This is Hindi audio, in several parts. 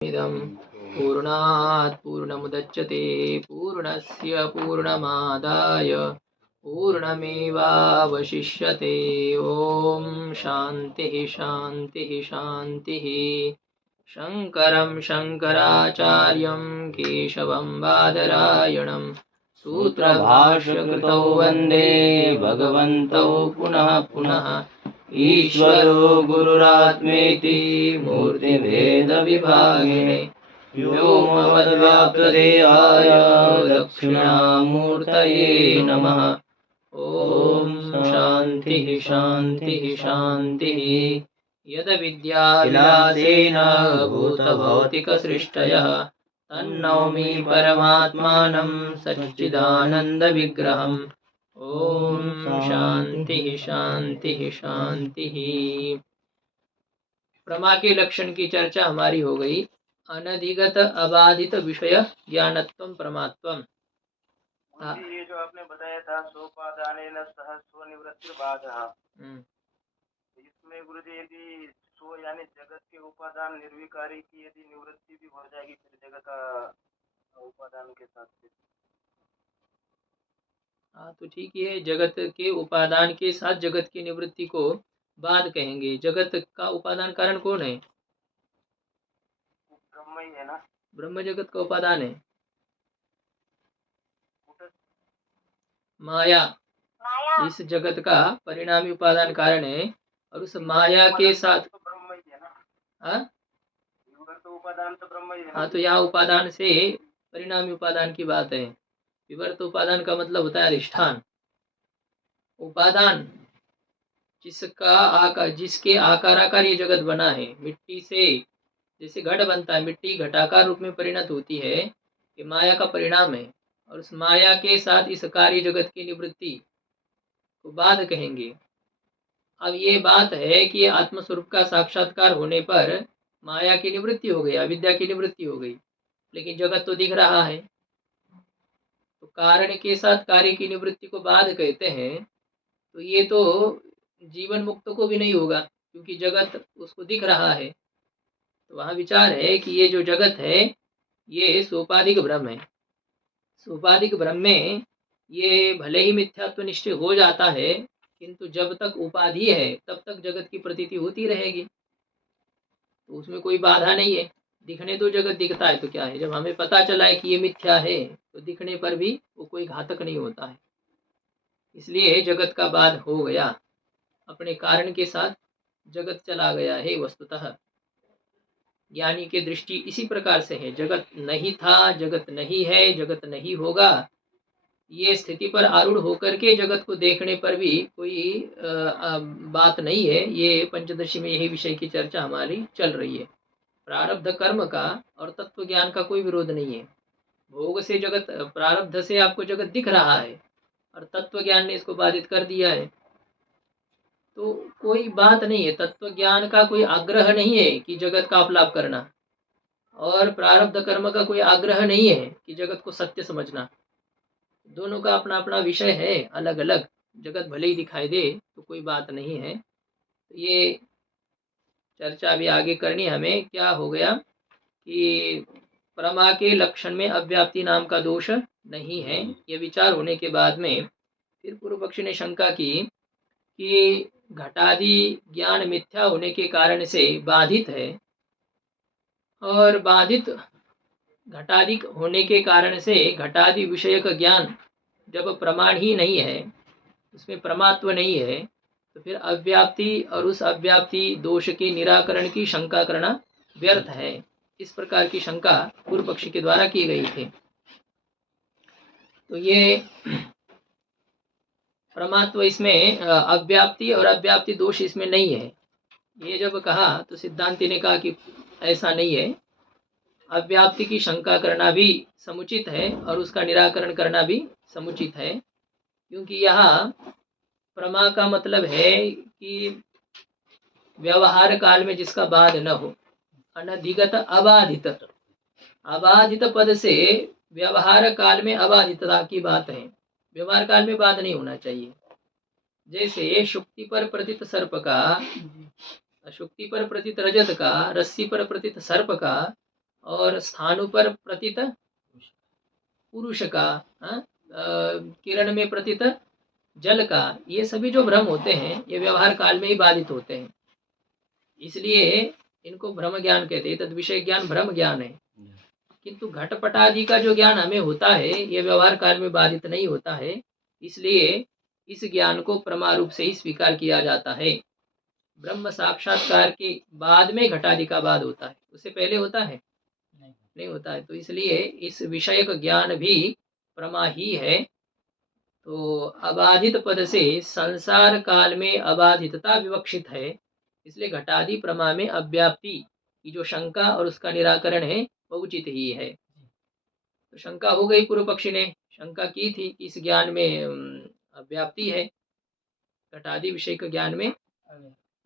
इदं पूर्णात् पूर्णमुदच्यते पूर्णस्य पूर्णमादाय पूर्णमेवावशिष्यते। ॐ शान्तिः शान्तिः शान्तिः। शङ्करं शङ्कराचार्यं केशवं बादरायणं सूत्रभाष्यकृतौ वन्दे भगवन्तौ पुनः पुनः। ईश्वरो गुरुरात्मेति मूर्तिभेदविभागिने व्योमवद्व्याप्तदेहाय दक्षिणामूर्तये नमः। ॐ शान्तिः शान्तिः शान्तिः। यद्विद्याविलासेन भूतभौतिकसृष्टयः तन्नौमि परमात्मानं सच्चिदानन्दविग्रहम्। ओम शांति शांति शांति। प्रमा के लक्षण की चर्चा हमारी हो गई। अनधिगत अबाधित विषय ज्ञानत्वम प्रमात्वम। ये जो आपने बताया था सोपादानेन सह स्वनिवृत्तिर्बाधः, इसमें गुरुजी यदि सो यानी जगत के उपादान निर्विकारी की यदि निवृत्ति भी हो जाएगी फिर जगत का उपादान के साथ से, हाँ तो ठीक है। जगत के उपादान के साथ जगत की निवृत्ति को बाद कहेंगे। जगत का उपादान कारण कौन है? ब्रह्म ही है ना। ब्रह्म जगत का उपादान है। माया इस जगत का परिणामी उपादान कारण है और उस माया के साथ तो ब्रह्म ही है ना। हाँ तो उपादान तो ब्रह्म ही है ना। हाँ तो यहाँ उपादान से परिणामी उपादान की बात है। विवर्त उपादान का मतलब होता है अधिष्ठान। उपादान जिसके आकार ये जगत बना है। मिट्टी से जैसे घट बनता है, मिट्टी घटाकार रूप में परिणत होती है, ये माया का परिणाम है। और उस माया के साथ इस कार्य जगत की निवृत्ति को बाद कहेंगे। अब ये बात है कि आत्मस्वरूप का साक्षात्कार होने पर माया की निवृत्ति हो गई, अविद्या की निवृत्ति हो गई, लेकिन जगत तो दिख रहा है। तो कारण के साथ कार्य की निवृत्ति को बाद कहते हैं। तो ये तो जीवन मुक्त को भी नहीं होगा, क्योंकि जगत उसको दिख रहा है। तो वहाँ विचार है कि ये जो जगत है ये सोपाधिक ब्रह्म है। सोपाधिक ब्रह्म में ये भले ही मिथ्यात्व निश्चय हो जाता है, किंतु जब तक उपाधि है तब तक जगत की प्रतीति होती रहेगी। तो उसमें कोई बाधा नहीं है। दिखने तो जगत दिखता है, तो क्या है, जब हमें पता चला है कि ये मिथ्या है तो दिखने पर भी वो कोई घातक नहीं होता है। इसलिए जगत का बाध हो गया, अपने कारण के साथ जगत चला गया है वस्तुतः। ज्ञानी की दृष्टि इसी प्रकार से है। जगत नहीं था, जगत नहीं है, जगत नहीं होगा, ये स्थिति पर आरूढ़ होकर के जगत को देखने पर भी कोई बात नहीं है। ये पंचदशी में यही विषय की चर्चा हमारी चल रही है। प्रारब्ध कर्म का और तत्व ज्ञान का कोई विरोध नहीं है। भोग से जगत, प्रारब्ध से आपको जगत दिख रहा है और तत्व ज्ञान ने इसको बाधित कर दिया है, तो कोई बात नहीं है। तत्व ज्ञान का कोई आग्रह नहीं है कि जगत का अपलाप करना, और प्रारब्ध कर्म का कोई आग्रह नहीं है कि जगत को सत्य समझना। दोनों का अपना अपना विषय है, अलग अलग। जगत भले ही दिखाई दे तो कोई बात नहीं है। ये चर्चा भी आगे करनी हमें। क्या हो गया कि प्रमा के लक्षण में अव्याप्ति नाम का दोष नहीं है। ये विचार होने के बाद में फिर पूर्व पक्षी ने शंका की कि घटादि ज्ञान मिथ्या होने के कारण से बाधित है, और बाधित घटादि होने के कारण से घटादि विषय का ज्ञान जब प्रमाण ही नहीं है, उसमें प्रमात्व नहीं है, तो फिर अव्याप्ति और उस अव्याप्ति दोष के निराकरण की शंका करना व्यर्थ है। इस प्रकार की शंका पूर्व पक्षी के द्वारा की गई थी। तो ये प्रमात्व इसमें अव्याप्ति और अव्याप्ति दोष इसमें नहीं है, ये जब कहा तो सिद्धांति ने कहा कि ऐसा नहीं है। अव्याप्ति की शंका करना भी समुचित है और उसका निराकरण करना भी समुचित है, क्योंकि यहाँ प्रमा का मतलब है कि व्यवहार काल में जिसका बाध न हो। अनधिगत अबाधित, अबाधित पद से व्यवहार काल में अबाधितता की बात है। व्यवहार काल में बाध नहीं होना चाहिए। जैसे शुक्ति पर प्रतीत सर्प का, शुक्ति पर प्रतीत रजत का, रस्सी पर प्रतीत सर्प का और स्थानु पर प्रतीत पुरुष का, हाँ, किरण में प्रतीत जल का, ये सभी जो भ्रम होते हैं ये व्यवहार काल में ही बाधित होते हैं, इसलिए इनको भ्रम ज्ञान कहते हैं। तद विषय ज्ञान भ्रम ज्ञान है, किंतु घटपट आदि का जो ज्ञान हमें होता है ये व्यवहार काल में बाधित नहीं होता है, इसलिए इस ज्ञान को प्रमा रूप से ही स्वीकार किया जाता है। ब्रह्म साक्षात्कार के बाद में घटादि का बाद होता है, उससे पहले होता है नहीं होता है, तो इसलिए इस विषय का ज्ञान भी प्रमा ही है। तो अबाधित पद से संसार काल में अबाधितता विवक्षित है, इसलिए घटादि प्रमा में अव्याप्ति की जो शंका और उसका निराकरण है वह उचित ही है। तो शंका हो गई, पूर्व पक्षी ने शंका की थी कि इस ज्ञान में अव्याप्ति है, घटादि विषय के ज्ञान में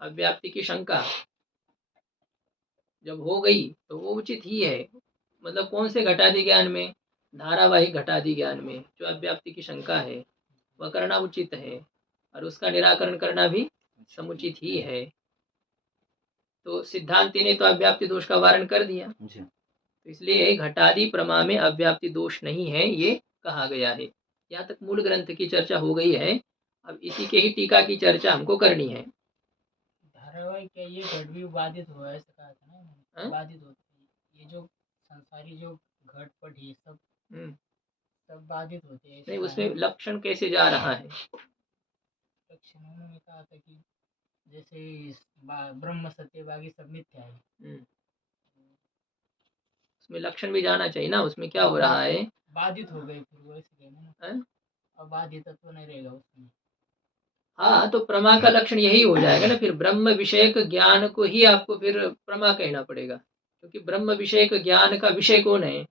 अव्याप्ति की शंका जब हो गई तो वो उचित ही है। मतलब कौन से घटादि ज्ञान में? धारावाहिक घटादि ज्ञान में जो अव्याप्ति की शंका है वह करना उचित है और उसका निराकरण करना भी समुचित ही है। तो सिद्धांति ने तो अव्याप्ति दोष का वारण कर दिया, तो इसलिए घटादि प्रमा में अव्याप्ति दोष नहीं है ये कहा गया है। यहाँ तक मूल ग्रंथ की चर्चा हो गई है, अब इसी के ही टीका की चर्चा हमको करनी है। धारावाहिक क्या ये घट भी बाधित हुआ है, ऐसा कहा था ना, बाधित होते हैं ये जो संसारी जो घटपट ये सब सब बाधित होते हैं। नहीं, उसमें लक्षण कैसे जा रहा है? लक्षण उन्होंने कहा था कि जैसे ब्रह्म सत्य बाकी सब मिथ्या है, उसमें लक्षण भी जाना चाहिए ना, उसमें क्या हो रहा है? बाधित हो गए फिर वो, ऐसे कहना ना, अबाधित तो नहीं रहेगा उसमें। हाँ, तो प्रमा का लक्षण यही हो जाएगा ना, फिर ब्रह्म विषयक ज्ञान को ही आपको फिर प्रमा कहना पड़ेगा, क्योंकि ब्रह्म विषयक ज्ञान का विषय कौन है?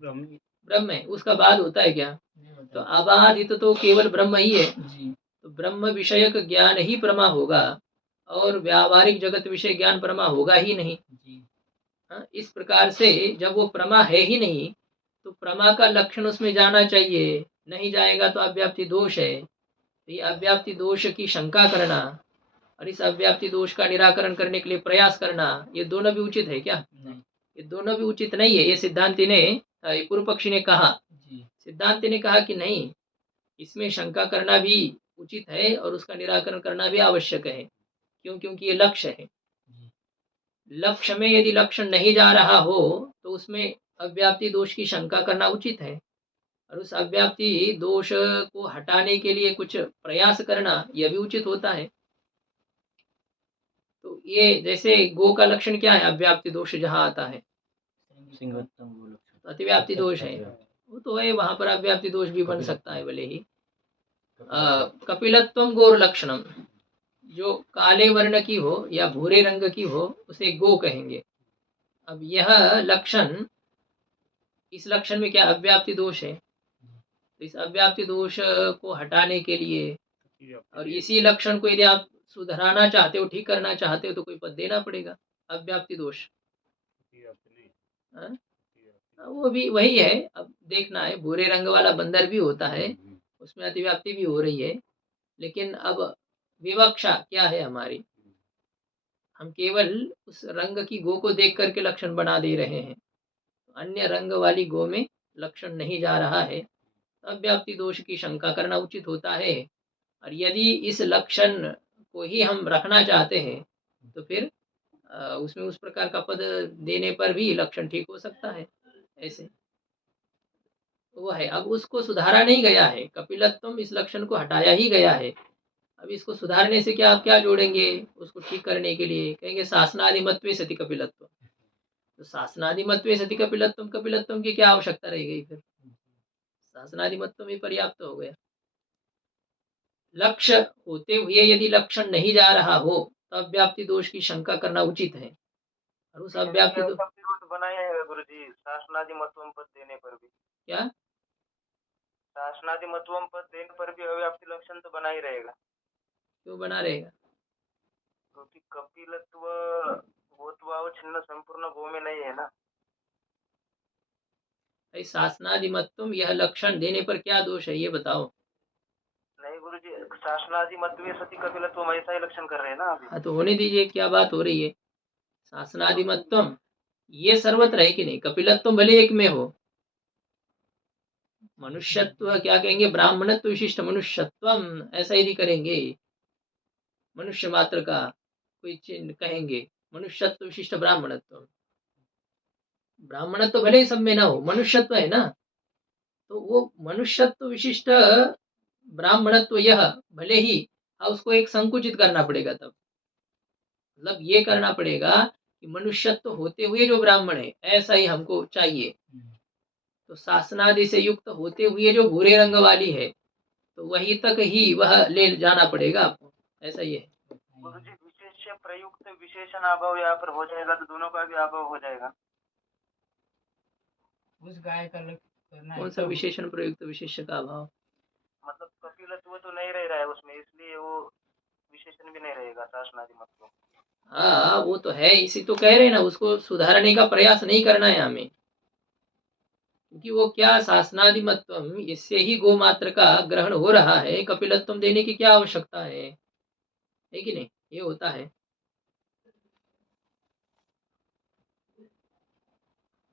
ब्रह्म है, उसका बाद होता है क्या? तो अबाधित तो केवल ब्रह्म ही है, तो ब्रह्म विषयक ज्ञान ही प्रमा होगा और व्यावहारिक जगत विषय ज्ञान प्रमा होगा ही नहीं। हाँ, इस प्रकार से जब वो प्रमा है ही नहीं तो प्रमा का लक्षण उसमें जाना चाहिए, नहीं जाएगा तो अव्याप्ति दोष है। ये अव्याप्ति दोष की शंका करना और इस अव्याप्ति दोष का निराकरण करने के लिए प्रयास करना, ये दोनों भी उचित है क्या? नहीं, ये दोनों भी उचित नहीं है। ये सिद्धांति ने, पूर्व पक्षी ने कहा, सिद्धांति ने कहा कि नहीं, इसमें शंका करना भी उचित है और उसका निराकरण करना भी आवश्यक है। क्यों? क्योंकि ये लक्ष्य है। लक्ष्य में यदि लक्षण नहीं जा रहा हो तो उसमें अव्याप्ति दोष की शंका करना उचित है और उस अव्याप्ति दोष को हटाने के लिए कुछ प्रयास करना यह भी उचित होता है। तो ये जैसे गो का लक्षण क्या है? अव्याप्ति दोष जहाँ आता है तो अतिव्याप्ति दोष है, वो तो है, वहां पर अव्याप्ति दोष भी बन सकता है भले ही। कपिलत्वम गौर लक्षणम, जो काले वर्ण की हो या भूरे रंग की हो उसे गो कहेंगे। अब यह लक्षण, इस लक्षण में क्या अव्याप्ति दोष है, तो इस अव्याप्ति दोष को हटाने के लिए और इसी लक्षण को यदि आप सुधराना चाहते हो, ठीक करना चाहते हो, तो कोई पद देना पड़ेगा अव्याप्ति दोष। वो भी वही है, अब देखना है, भूरे रंग वाला बंदर भी होता है, उसमें अतिव्याप्ति भी हो रही है, लेकिन अब विवक्षा क्या है हमारी, हम केवल उस रंग की गो को देख करके लक्षण बना दे रहे हैं, अन्य रंग वाली गो में लक्षण नहीं जा रहा है, अव्याप्ति दोष की शंका करना उचित होता है। और यदि इस लक्षण को ही हम रखना चाहते हैं तो फिर उसमें उस प्रकार का पद देने पर भी लक्षण ठीक हो सकता है। ऐसे वो है, अब उसको सुधारा नहीं गया है, कपिलत्वम इस लक्षण को हटाया ही गया है। अब इसको सुधारने से क्या, आप क्या जोड़ेंगे उसको ठीक करने के लिए? कहेंगे शासनादिमत्वे सति कपिलत्व, तो शासनादिमत्वे सति कपिलत्वम, कपिलत्वम की क्या आवश्यकता रह गई? फिर शासनादिमत्व में पर्याप्त हो गया। लक्ष्य होते हुए यदि लक्षण नहीं जा रहा हो तो अव्याप्ति दोष की शंका करना उचित है। और उस अव्याप्ति दोष बनाया है गुरुजी शासनादिमत्वम पद देने पर भी। क्या? शासनादिमत्वम पद देने पर भी अव्याप्ति लक्षण तो बना ही रहेगा। क्यों बना रहेगा? क्योंकि कपिलत्व गोत्वाव छिन्न संपूर्ण गो में नहीं है ना। शासनादिमत्वम यह लक्षण देने पर क्या दोष है ये बताओ? नहीं गुरुजी, शासनादिमत्वे सति कपिलत्व ऐसा ही लक्षण कर रहे हैं ना अभी। हाँ, तो होने दीजिए, क्या बात हो रही है? शासनादिमत्वम ये सर्वत्र है कि नहीं? कपिलत्व भले एक में हो, मनुष्यत्व क्या कहेंगे, ब्राह्मणत्व विशिष्ट मनुष्यत्वम ऐसा यदि करेंगे, मनुष्य मात्र का कोई चिन्ह कहेंगे, मनुष्यत्व विशिष्ट ब्राह्मणत्व, ब्राह्मणत्व भले ही सब में ना हो, मनुष्यत्व है ना, तो वो मनुष्यत्व विशिष्ट ब्राह्मणत्व यह भले ही उसको एक संकुचित करना पड़ेगा, तब मतलब ये करना पड़ेगा कि मनुष्यत्व होते हुए जो ब्राह्मण है ऐसा ही हमको चाहिए। तो शासनादि से युक्त होते हुए जो भूरे रंग वाली है तो वही तक ही वह ले जाना पड़ेगा आपको, ऐसा ही है। गुरुजी विशेष प्रयुक्त विशेषण अभाव यहाँ पर हो जाएगा तो दोनों का भी अभाव हो जाएगा। उस गाय का करना है। कौन सा विशेषण प्रयुक्त विशेष का अभाव? मतलब कपिलत्व तो नहीं रह रहा है उसमें, इसलिए वो विशेषण भी नहीं रहेगा शासनादि मतलब। हाँ वो तो है, इसी तो कह रहे हैं ना, उसको सुधारने का प्रयास नहीं करना है हमें, क्योंकि वो क्या शासनादि मतम, इससे ही गोमात्र का ग्रहण हो रहा है, कपिलत्व देने की क्या आवश्यकता है कि नहीं? ये होता है।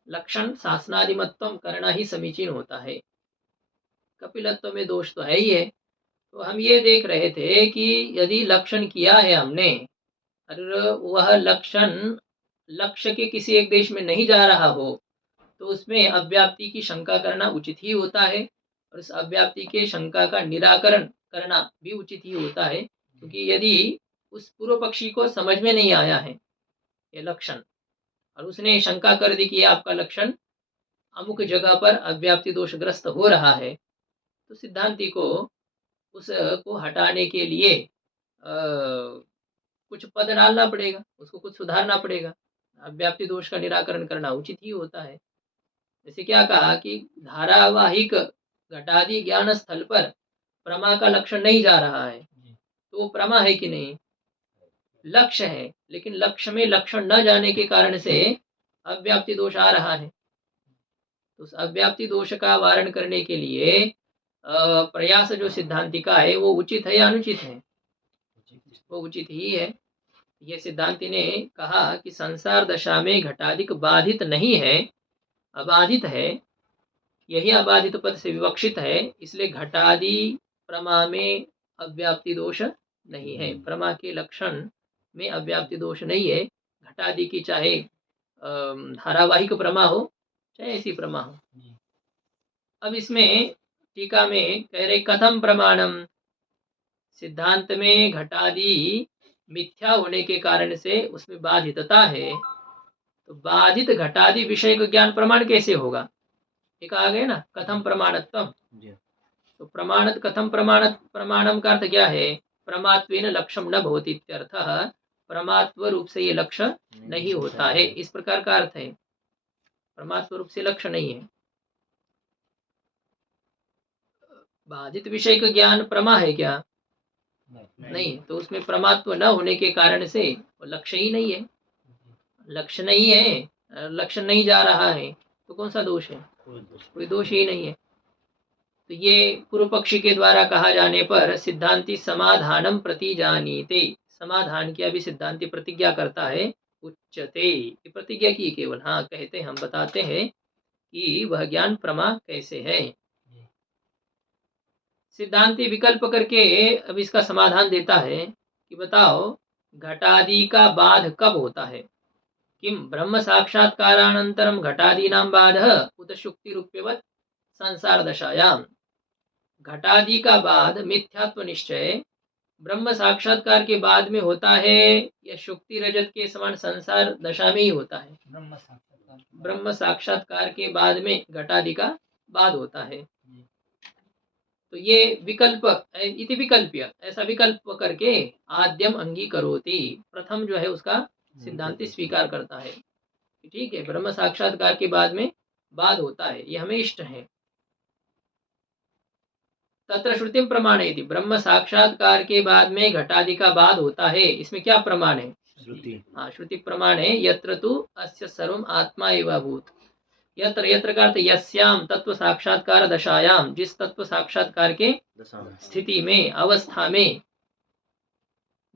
लक्षण शासनादि मतम करना ही समीचीन होता है, कपिलत्व में दोष तो है ही है। तो हम ये देख रहे थे कि यदि लक्षण किया है हमने और वह लक्षण लक्ष्य के किसी एक देश में नहीं जा रहा हो तो उसमें अव्याप्ति की शंका करना उचित ही होता है, और इस अव्याप्ति के शंका का निराकरण करना भी उचित ही होता है, क्योंकि यदि उस पूर्व पक्षी को समझ में नहीं आया है ये लक्षण और उसने शंका कर दी कि आपका लक्षण अमुक जगह पर अव्याप्ति दोषग्रस्त हो रहा है, तो सिद्धांति को उसको हटाने के लिए कुछ पद डालना पड़ेगा, उसको कुछ सुधारना पड़ेगा, अव्याप्ति दोष का निराकरण करना उचित ही होता है। जैसे क्या कहा कि धारावाहिक घटादि ज्ञान स्थल पर प्रमा का लक्षण नहीं जा रहा है, तो वो प्रमा है कि नहीं? लक्ष्य है, लेकिन लक्ष्य में लक्षण न जाने के कारण से अव्याप्ति दोष आ रहा है। तो उस अव्याप्ति दोष का वारण करने के लिए प्रयास जो सिद्धांति का है वो उचित है या अनुचित है? वो उचित ही है। ये सिद्धांति ने कहा कि संसार दशा में घटादिक बाधित नहीं है, अबाधित है, यही अबाधित पद से विवक्षित है, इसलिए घटादि प्रमा में अव्याप्ति दोष नहीं है, प्रमा के लक्षण में अव्याप्ति दोष नहीं है, घटादि की चाहे धारावाहिक प्रमा हो चाहे ऐसी प्रमा हो। अब इसमें टीका में कह रहे कथम प्रमाणम, सिद्धांत में घटादि मिथ्या होने के कारण से उसमें बाधितता है, तो बाधित घटादि विषय का ज्ञान प्रमाण कैसे होगा? एक आ गए ना, कथम प्रमाणत्वम। तो प्रमाणत कथम प्रमाणम का अर्थ क्या है? प्रमात्वेन लक्ष्यम न भवति इत्यर्थः, प्रमात्व रूप से ये लक्ष्य नहीं होता है, इस प्रकार का अर्थ है। प्रमात्व रूप से लक्ष्य नहीं है। बाधित विषय का ज्ञान प्रमा है क्या? नहीं, तो उसमें प्रमात्व न होने के कारण से लक्ष्य ही नहीं है, लक्ष्य नहीं है, लक्ष्य नहीं जा रहा है, तो कौन सा दोष है? कोई दोष ही नहीं है। तो ये पूर्व पक्षी के द्वारा कहा जाने पर सिद्धांति समाधानम प्रतिजानीते, समाधान की अभी सिद्धांति प्रतिज्ञा करता है, उच्चते, प्रतिज्ञा की केवल, हाँ कहते हम बताते हैं कि वह ज्ञान प्रमा कैसे है। सिद्धांति विकल्प करके अब इसका समाधान देता है कि बताओ घटादि का बाध कब होता है? किम ब्रह्म साक्षात्कारानंतरम घटादीनां बाधः उत शुक्ति रूप्यवत् संसार दशायाम, घटादि का बाध मिथ्यात्व निश्चय ब्रह्म साक्षात्कार के बाद में होता है या शुक्ति रजत के समान संसार दशा में ही होता है? ब्रह्म साक्षात्कार के बाद में घटादि का बाध होता है। तो ये विकल्प इति विकल्प्य, ऐसा विकल्प करके आद्यम अंगीकरोति, प्रथम जो है उसका सिद्धांति स्वीकार करता है, ठीक है, ब्रह्म साक्षात्कार के बाद में बाद होता है, ये हमें इष्ट है। तत्र श्रुतिम प्रमाण यदि, ब्रह्म साक्षात्कार के बाद में घटादि का बाद होता है, इसमें क्या प्रमाण है? श्रुति। हाँ, श्रुति प्रमाण है। यत्र तु अस्य सर्वम आत्मा एव अभूत, यत्र यत्र का अर्थ यस्याम तत्व साक्षात्कार दशायाम, जिस तत्व साक्षात्कार के स्थिति में, अवस्था में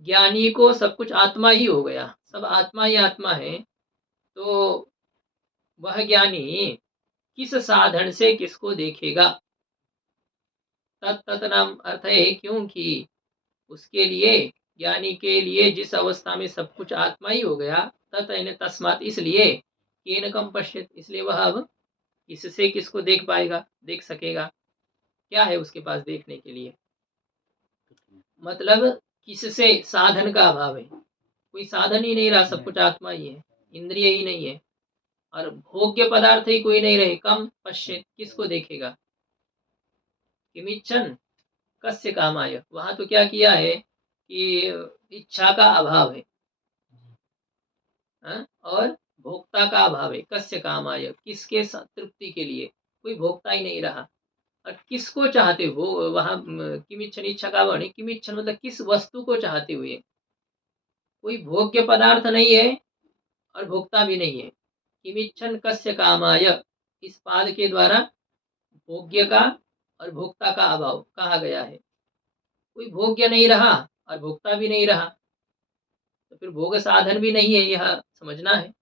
ज्ञानी को सब कुछ आत्मा ही हो गया, सब आत्मा ही आत्मा है, तो वह ज्ञानी किस साधन से किसको देखेगा। तत् नाम अर्थ है क्योंकि उसके लिए, ज्ञानी के लिए जिस अवस्था में सब कुछ आत्मा ही हो गया, तत् यानी तस्मात् इसलिए, केन कम पश्चित इसलिए वह अब इससे किसको देख पाएगा, देख सकेगा, क्या है उसके पास देखने के लिए। मतलब किससे, साधन का अभाव है, कोई साधन ही नहीं रहा, सब कुछ आत्मा ही है, इंद्रिय ही नहीं है, और भोग्य पदार्थ ही कोई नहीं रहे, कम पश्चित किसको देखेगा। किमिच्छन कस्य कामाय, वहां तो क्या किया है कि इच्छा का अभाव है, और भोक्ता का अभाव है। कस्य कामाय, किसके तृप्ति के लिए, कोई भोक्ता ही नहीं रहा। और किसको चाहते हो, वहां किमिच्छन इच्छा का अभाव नहीं, किमिच्छन मतलब किस वस्तु को चाहते हुए, कोई भोग्य पदार्थ नहीं है और भोक्ता भी नहीं है। किमिच्छन कस्य कामाय, इस पाद के द्वारा भोग्य का और भोक्ता का अभाव कहा गया है। कोई भोग्य नहीं रहा और भोक्ता भी नहीं रहा, तो फिर भोग साधन भी नहीं है, यह समझना है।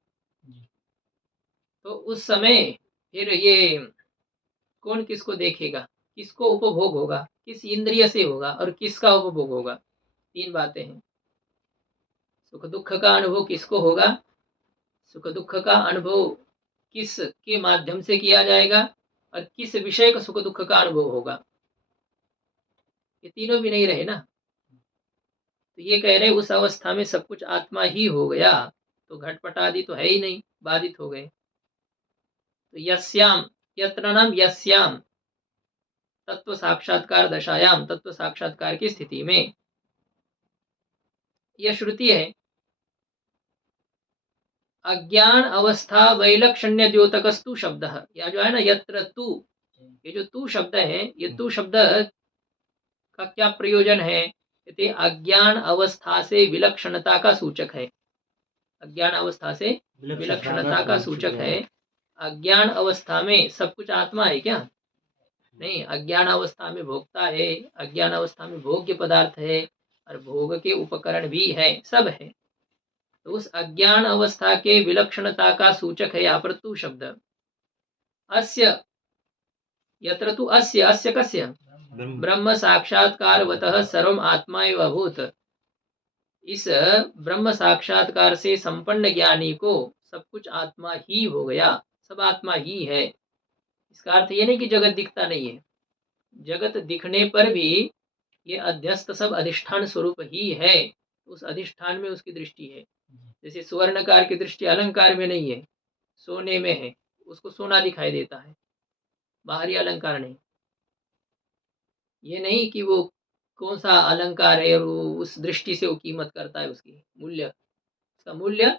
तो उस समय फिर ये कौन किसको देखेगा, किसको उपभोग होगा, किस इंद्रिय से होगा और किसका उपभोग होगा। तीन बातें हैं। सुख दुख का अनुभव किसको होगा, सुख दुख का अनुभव किस के माध्यम से किया जाएगा, और किस विषय का सुख दुख का अनुभव होगा। ये तीनों भी नहीं रहे ना। तो ये कह रहे उस अवस्था में सब कुछ आत्मा ही हो गया, तो घटपट आदि तो है ही नहीं, बाधित हो गए। तो यस्याम, यत्र नाम यस्याम, तत्व साक्षात्कार दशायाम, तत्व साक्षात्कार की स्थिति में, यह श्रुति है। अज्ञान अवस्था वैलक्षण्य द्योतकस्तु शब्द, या जो है ना यत्र तू, ये जो तू शब्द है, ये तू शब्द का क्या प्रयोजन है, कहते अज्ञान अवस्था से विलक्षणता का सूचक है। अज्ञान अवस्था से विलक्षणता का सूचक है। अज्ञान अवस्था में सब कुछ आत्मा है क्या, नहीं। अज्ञान अवस्था में भोक्ता है, अज्ञान अवस्था में भोग्य पदार्थ है, और भोग के उपकरण भी है, सब है। तो उस अज्ञान अवस्था के विलक्षणता का सूचक है यहाँ पर तू शब्द। अस्य, यत्र तु अस्य, अस्य कस्य, ब्रह्म साक्षात्कारवतः सर्वम आत्मा एव अभूत। इस ब्रह्म साक्षात्कार से संपन्न ज्ञानी को सब कुछ आत्मा ही हो गया, सब आत्मा ही है। इसका अर्थ ये नहीं कि जगत दिखता नहीं है, जगत दिखने पर भी ये अध्यस्त सब अधिष्ठान स्वरूप ही है, उस अधिष्ठान में उसकी दृष्टि है। जैसे स्वर्णकार की दृष्टि अलंकार में नहीं है, सोने में है, उसको सोना दिखाई देता है, बाहरी अलंकार नहीं। ये नहीं कि वो कौन सा अलंकार है और वो उस दृष्टि से वो कीमत करता है, उसकी मूल्य, उसका मूल्य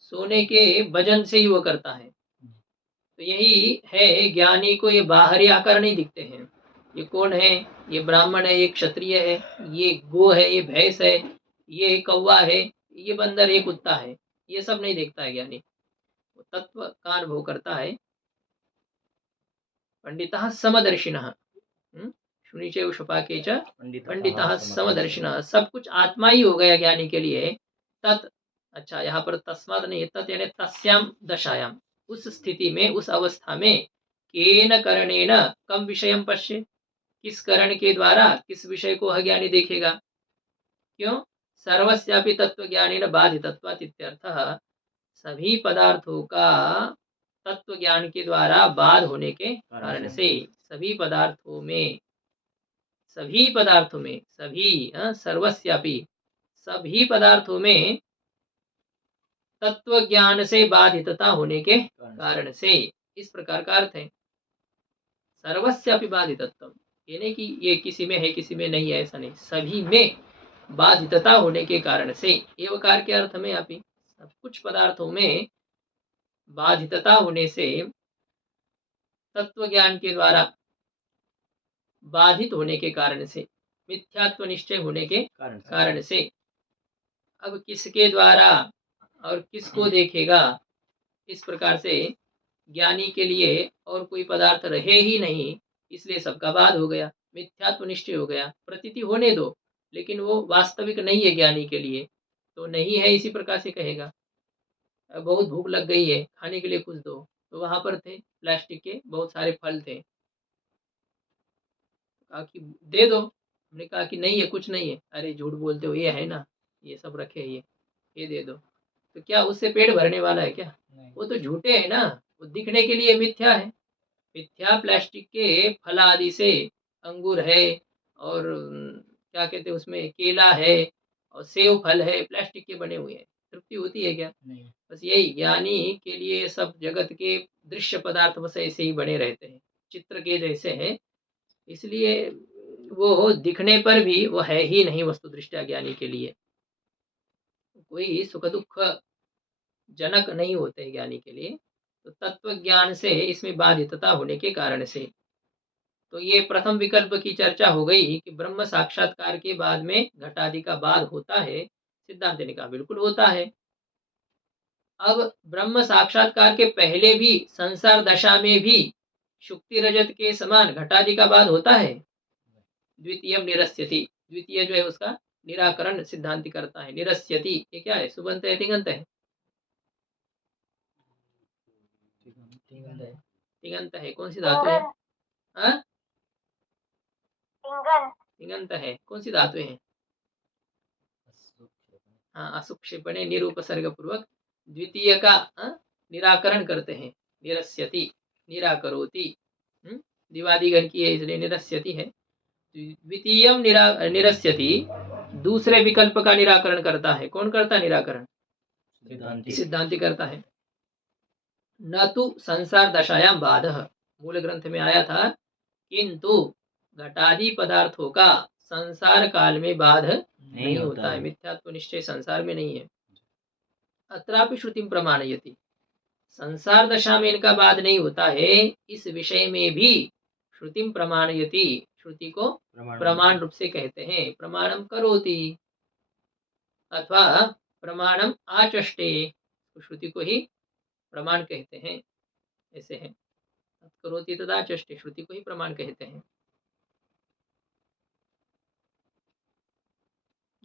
सोने के वजन से ही वो करता है। तो यही है, ज्ञानी को ये बाहरी आकार नहीं दिखते हैं, ये कौन है, ये ब्राह्मण है, ये क्षत्रिय है, ये गो है, ये भैंस है, ये कौवा है, ये बंदर, ये कुत्ता है, ये सब नहीं देखता है ज्ञानी, वो तत्व का अनुभव करता है। पंडितः समदर्शिनः, शुनिचे उषपाके च पंडितः समदर्शिनः, सब कुछ आत्मा ही हो गया ज्ञानी के लिए। तत्, अच्छा यहाँ पर तस्मात् नहीं, तत् यानी तस्याम दशायाम, उस स्थिति में, उस अवस्था में, केन करणेन कम विषयम पश्ये, किस करण के द्वारा किस विषय को अज्ञानी देखेगा। क्यों, सर्वस्यापि तत्व ज्ञानेन बाधितत्वात् इत्यर्थः, सभी पदार्थों का तत्व ज्ञान के द्वारा बाध होने के कारण से, सभी पदार्थों में, सभी पदार्थों में, सभी सर्वस्यापि, सभी पदार्थों में तत्व ज्ञान से बाधितता होने के कारण से, इस प्रकार का अर्थ है। सर्वस्यापि बाधितत्व, ये नहीं कि ये किसी में है किसी में नहीं है, ऐसा नहीं, सभी में बाधितता होने के कारण से, एवकार के अर्थ में आप सब कुछ पदार्थों में बाधितता होने से, तत्व ज्ञान के द्वारा बाधित होने के कारण से, मिथ्यात्व निश्चय होने के कारण से। अब किसके द्वारा और किसको देखेगा, इस प्रकार से ज्ञानी के लिए और कोई पदार्थ रहे ही नहीं, इसलिए सबका बाध हो गया, मिथ्यात्व निश्चय हो गया। प्रतीति होने दो, लेकिन वो वास्तविक नहीं है ज्ञानी के लिए, तो नहीं है इसी प्रकार से कहेगा। बहुत भूख लग गई है, खाने के लिए कुछ दो, तो वहां पर थे प्लास्टिक के बहुत सारे फल थे। कहा कि दे दो। हमने कहा कि नहीं है, कुछ नहीं है। अरे झूठ बोलते हो, ये है ना, ये सब रखे हैं, ये दे दो। तो क्या उससे पेट भरने वाला है क्या? वो तो झूठे है ना, वो दिखने के लिए मिथ्या है। मिथ्या प्लास्टिक के फल आदि से, अंगूर है और क्या कहते हैं उसमें केला है और सेव फल है, प्लास्टिक के बने हुए हैं, तृप्ति होती है क्या? नहीं। बस यही ज्ञानी के लिए सब जगत के दृश्य पदार्थ बस ऐसे ही बने रहते हैं, चित्र के जैसे है। इसलिए वो दिखने पर भी वो है ही नहीं वस्तु दृष्टया ज्ञानी के लिए। कोई सुख दुख जनक नहीं होते ज्ञानी के लिए। तो तत्व ज्ञान से इसमें बाधितता होने के कारण से, तो ये प्रथम विकल्प की चर्चा हो गई कि ब्रह्म साक्षात्कार के बाद में घटादि का बाद होता है। सिद्धांत ने कहा बिल्कुल होता है। अब ब्रह्म साक्षात्कार के पहले भी संसार दशा में भी शुक्ति रजत के समान घटादि का बाद होता है। द्वितीय निरस्यति, द्वितीय जो है उसका निराकरण सिद्धांति करता है। निरस्यति ये क्या है? सुबंत है, तिङंत है? तिङंत है। कौन सी धातु है? हाँ, तिङंत है। कौन सी धातु है? हाँ, असुक्षेपणे निरुपसर्ग पूर्वक द्वितीय का निराकरण करते हैं। निरस्यति, निराकरोति। दिवादिगण की है इसलिए निरस्यति है। द्वितीय निरस्यति दूसरे विकल्प का निराकरण करता है। कौन करता है निराकरण? सिद्धांति करता है। न तो संसार दशायाम बाधः, मूल ग्रंथ में आया था, किंतु घटादि पदार्थों का संसार काल में बाध नहीं होता है। मिथ्यात्व निश्चय संसार में नहीं है। अत्रापि श्रुति प्रमाणयति, संसार दशा में इनका बाध नहीं होता है, इस विषय में भी श्रुतिम प्रमाणयति, श्रुति को प्रमाण रूप से कहते हैं। प्रमाणम करोति अथवा प्रमाणम आचष्टे, श्रुति को ही प्रमाण कहते हैं। ऐसे है, करोति तदा आचष्टे, श्रुति को ही प्रमाण कहते हैं।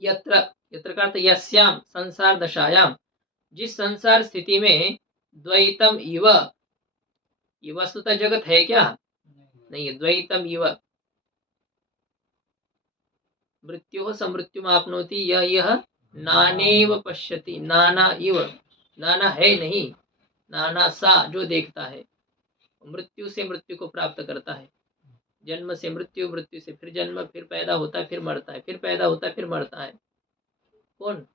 यत्र, यत्र का अर्थ यस्याम संसार दशायाम, जिस संसार स्थिति में द्वैतम इव, ये वस्तुतः जगत है क्या? नहीं है। द्वैतम इव मृत्यु समृत्यु आपनोति, यह नानेव पश्यति, नाना इव, नाना है नहीं, नाना सा जो देखता है, मृत्यु से मृत्यु को प्राप्त करता है। जन्म से मृत्यु, मृत्यु से फिर जन्म, फिर पैदा होता है, फिर मरता है, फिर पैदा होता है, फिर मरता है। कौन?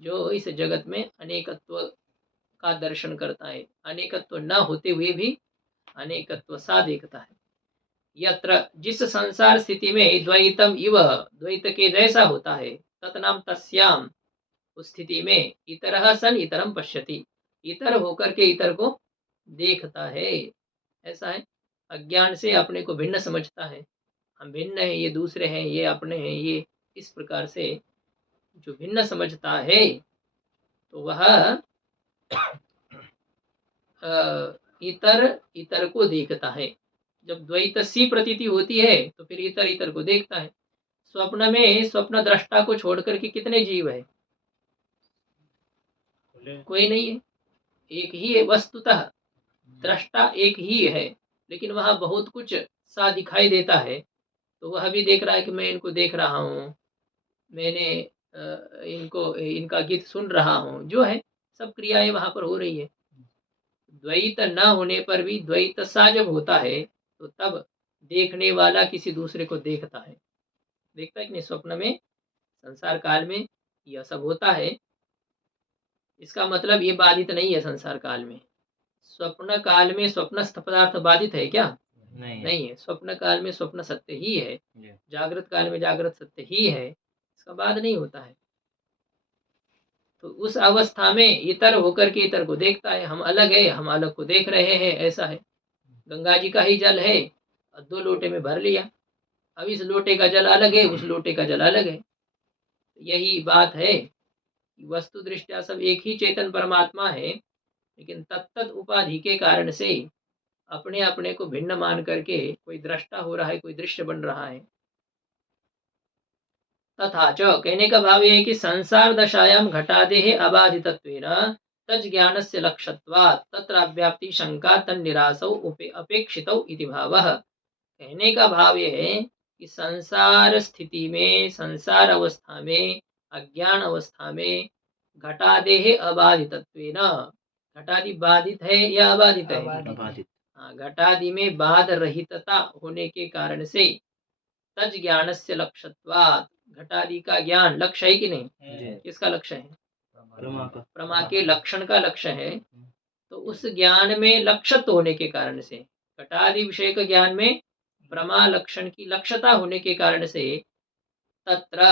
जो इस जगत में अनेकत्व का दर्शन करता है, अनेकत्व न होते हुए भी अनेकत्व सा देखता है। यत्र, जिस संसार स्थिति में द्वैतम इव, द्वैत के जैसा होता है, तत्नाम तस्याम, उस स्थिति में इतरः सन इतरम पश्यति, इतर होकर के इतर को देखता है। ऐसा है, अज्ञान से अपने को भिन्न समझता है, हम भिन्न हैं, ये दूसरे हैं, ये अपने हैं, ये इस प्रकार से जो भिन्न समझता है, तो वह इतर को देखता है। जब द्वैत सी प्रतीति होती है तो फिर इतर को देखता है। स्वप्न में स्वप्न दृष्टा को छोड़ करके कितने जीव है? कोई नहीं है, एक ही है। वस्तुतः दृष्टा एक ही है, लेकिन वहां बहुत कुछ सा दिखाई देता है, तो वह भी देख रहा है कि मैं इनको देख रहा हूँ, मैंने इनको, इनका गीत सुन रहा हूँ, जो है सब क्रियाएं वहां पर हो रही है। द्वैत न होने पर भी द्वैत सा जब होता है तो तब देखने वाला किसी दूसरे को देखता है। देखता है कि नहीं? स्वप्न में, संसार काल में यह सब होता है। इसका मतलब ये बाधित नहीं है संसार काल में। स्वप्न काल में स्वप्नस्थ पदार्थ बाधित है क्या? नहीं है। स्वप्न काल में स्वप्न सत्य ही है, जागृत काल में जागृत सत्य ही है, इसका बाध नहीं होता है। तो उस अवस्था में इतर होकर के इतर को देखता है। हम अलग है, हम अलग को देख रहे हैं, ऐसा है। गंगा जी का ही जल है, 2 लोटे में भर लिया, अब इस लोटे का जल अलग है, उस लोटे का जल अलग है। यही बात है, वस्तु दृष्टया सब एक ही चेतन परमात्मा है, लेकिन तत्त उपाधि के कारण से अपने अपने को भिन्न मान करके कोई दृष्टा हो रहा है, कोई दृश्य बन रहा है। तथा च, कहने का भाव यह है कि संसार दशायाम घटादेः अबाधितत्वेन, तज ज्ञानस्य लक्ष्यत्वात् तत्र अव्याप्ति शंका तन्निरासौ अपेक्षितौ इति भावः। कहने का भाव यह है कि संसार स्थिति में, संसार अवस्था में, अज्ञान अवस्था में घटादेः अबाधितत्वेन, घटादि बाधित है या अबाधित है? अबाधित। हाँ, घटादि में बाध रहितता होने के कारण से तज ज्ञानस्य लक्ष्यत्वात्, घटादि का ज्ञान लक्ष्य है कि नहीं? किसका लक्ष्य है? प्रमा के लक्षण का लक्ष्य है। तो उस ज्ञान में लक्ष्यत्व होने के कारण से, घटादि विषय के ज्ञान में प्रमा लक्षण की लक्ष्यता होने के कारण से तत्र,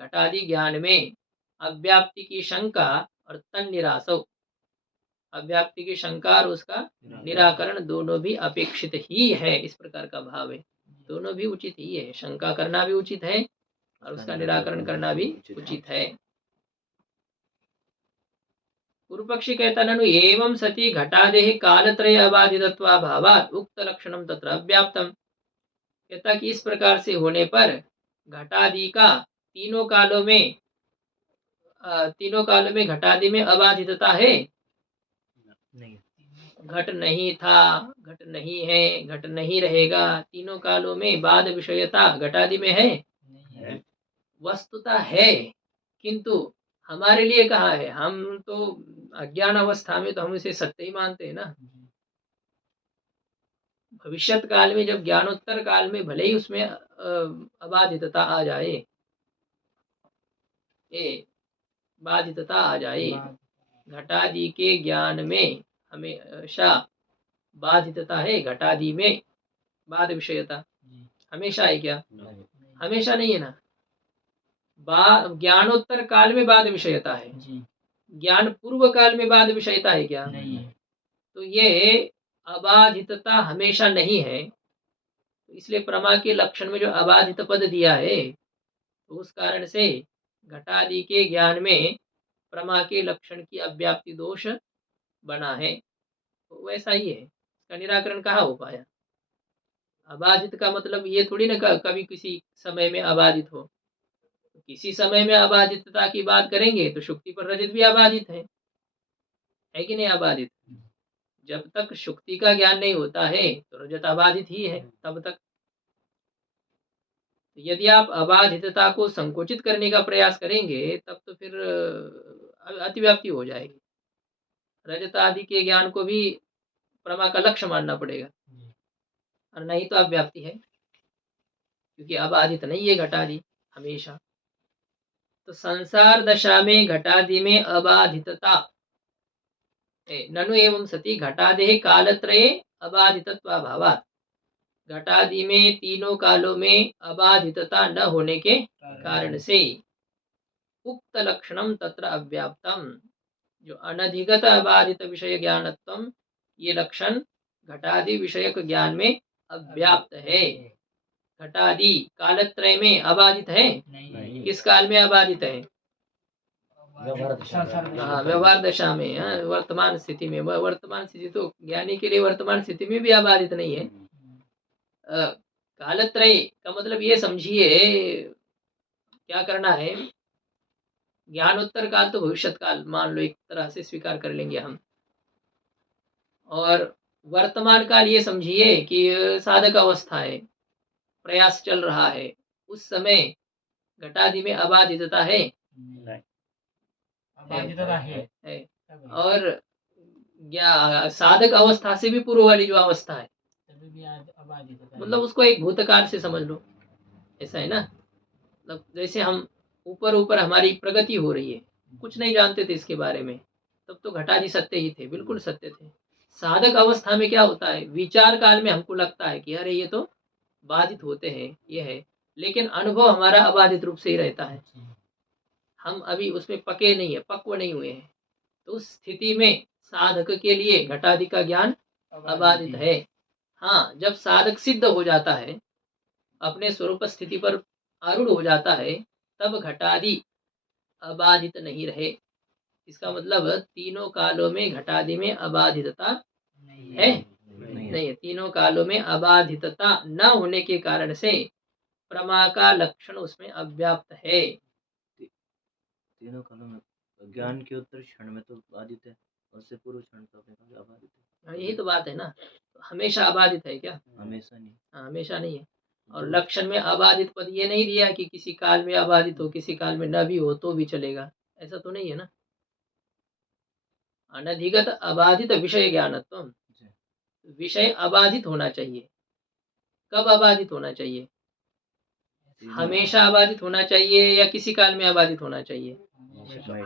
घटादि ज्ञान में अव्याप्ति की शंका और तन्निरासौ, अव्याप्ति की शंका और उसका निराकरण दोनों भी अपेक्षित ही है। इस प्रकार का भाव है। दोनों भी उचित ही है, शंका करना भी उचित है और उसका निराकरण करना भी उचित है। पूर्व पक्षी कहता ननु एवं सति घटादेः कालत्रय अबाधितत्वाभावात् उक्त लक्षणम तत्र अव्याप्तम। कहता कि इस प्रकार से होने पर घटादि का तीनों कालों में घटादि में अबाधितता है? नहीं। घट नहीं था, घट नहीं है, घट नहीं रहेगा, तीनों कालों में बाध विषयता घटादि में है? वस्तुता है, किंतु हमारे लिए कहाँ है? हम तो अज्ञान अवस्था में तो हम इसे सत्य ही मानते हैं ना। भविष्यत काल में, जब ज्ञानोत्तर काल में भले ही उसमें अबाधितता आ जाए, बाधितता आ जाए, घटादि के ज्ञान में हमेशा बाधितता है। घटादि में बाध विषयता हमेशा है क्या? हमेशा नहीं है ना। ज्ञानोत्तर काल में बाध विषयता है, ज्ञान पूर्व काल में बाध विषयता है क्या? नहीं है। तो ये अबाधितता हमेशा नहीं है। इसलिए प्रमा के लक्षण में जो अबाधित पद दिया है, तो उस कारण से घटादि के ज्ञान में प्रमा के लक्षण की अव्याप्ति दोष बना है। तो वैसा ही है, इसका निराकरण कहाँ हो पाया? अबाधित का मतलब ये थोड़ी ना कभी किसी समय में अबाधित हो। किसी समय में अबाधितता की बात करेंगे तो शुक्ति पर रजत भी अबाधित है कि नहीं? अबाधित। जब तक शुक्ति का ज्ञान नहीं होता है तो रजत अबाधित ही है तब तक। यदि आप अबाधितता को संकुचित करने का प्रयास करेंगे तब तो फिर अतिव्याप्ति हो जाएगी। रजत आदि के ज्ञान को भी प्रमा का लक्ष्य मानना पड़ेगा, और नहीं तो अव्याप्ति है, क्योंकि अबाधित नहीं है घटादि हमेशा। तो संसार दशा में घटादि में अबाधितता, ननु एवं सति घटादेः कालत्रये अबाधितत्वाभावात्, घटादि में तीनों कालों में अबाधितता न होने के कारण से उक्त लक्षणम तत्र अव्याप्तम, जो अनधिगत अबाधित विषय ज्ञानत्वम, ये लक्षण घटादि विषयक ज्ञान में अव्याप्त है। घटादि कालत्रय में अबाधित है? नहीं। किस काल में अबाधित है? व्यवहार दशा में, वर्तमान स्थिति में। वर्तमान स्थिति तो ज्ञानी के लिए वर्तमान स्थिति में भी अबाधित नहीं है। कालत्रय का मतलब ये समझिए, क्या करना है, ज्ञानोत्तर काल तो भविष्यत काल मान लो, एक तरह से स्वीकार कर लेंगे हम, और वर्तमान काल ये समझिए कि साधक अवस्था है, प्रयास चल रहा है, उस समय घटादि में अबाधितता है? अबाधितता है। और साधक अवस्था से भी पूर्व वाली जो अवस्था है, मतलब उसको एक भूतकाल से समझ लो, ऐसा है ना। मतलब जैसे हम ऊपर हमारी प्रगति हो रही है, कुछ नहीं जानते थे इसके बारे में, तब तो घटादि सत्य ही थे, बिल्कुल सत्य थे। साधक अवस्था में क्या होता है, विचार काल में हमको लगता है कि अरे ये तो बाधित होते हैं, ये है, लेकिन अनुभव हमारा अबाधित रूप से ही रहता है। हम अभी उसमें पके नहीं है, पक्व नहीं हुए हैं। तो उस स्थिति में साधक के लिए घटादि का ज्ञान अबाधित है। हाँ, जब साधक सिद्ध हो जाता है, अपने स्वरूप स्थिति पर आरूढ़ हो जाता है, तब घटादि अबाधित नहीं रहे। इसका मतलब तीनों कालों में घटादि में अबाधितता है? नहीं है। तीनों कालों में अबाधितता न होने के कारण से प्रमा का लक्षण उसमें अव्याप्त है। तीनों कालों में ज्ञान के उत्तर क्षण में तो बाधित है, उससे पूर्व क्षण तो आपने कहा अबाधित है। यही तो बात है ना, हमेशा अबाधित है क्या? हमेशा नहीं। हमेशा नहीं है। और लक्षण में अबाधित पद ये नहीं दिया कि किसी काल में अबाधित हो, किसी काल में न भी हो तो भी चलेगा, ऐसा तो नहीं है ना। अनधिगत अबाधित विषय ज्ञानत्व, विषय अबाधित होना चाहिए। कब अबाधित होना चाहिए? हमेशा अबाधित होना चाहिए या किसी काल में अबाधित होना चाहिए?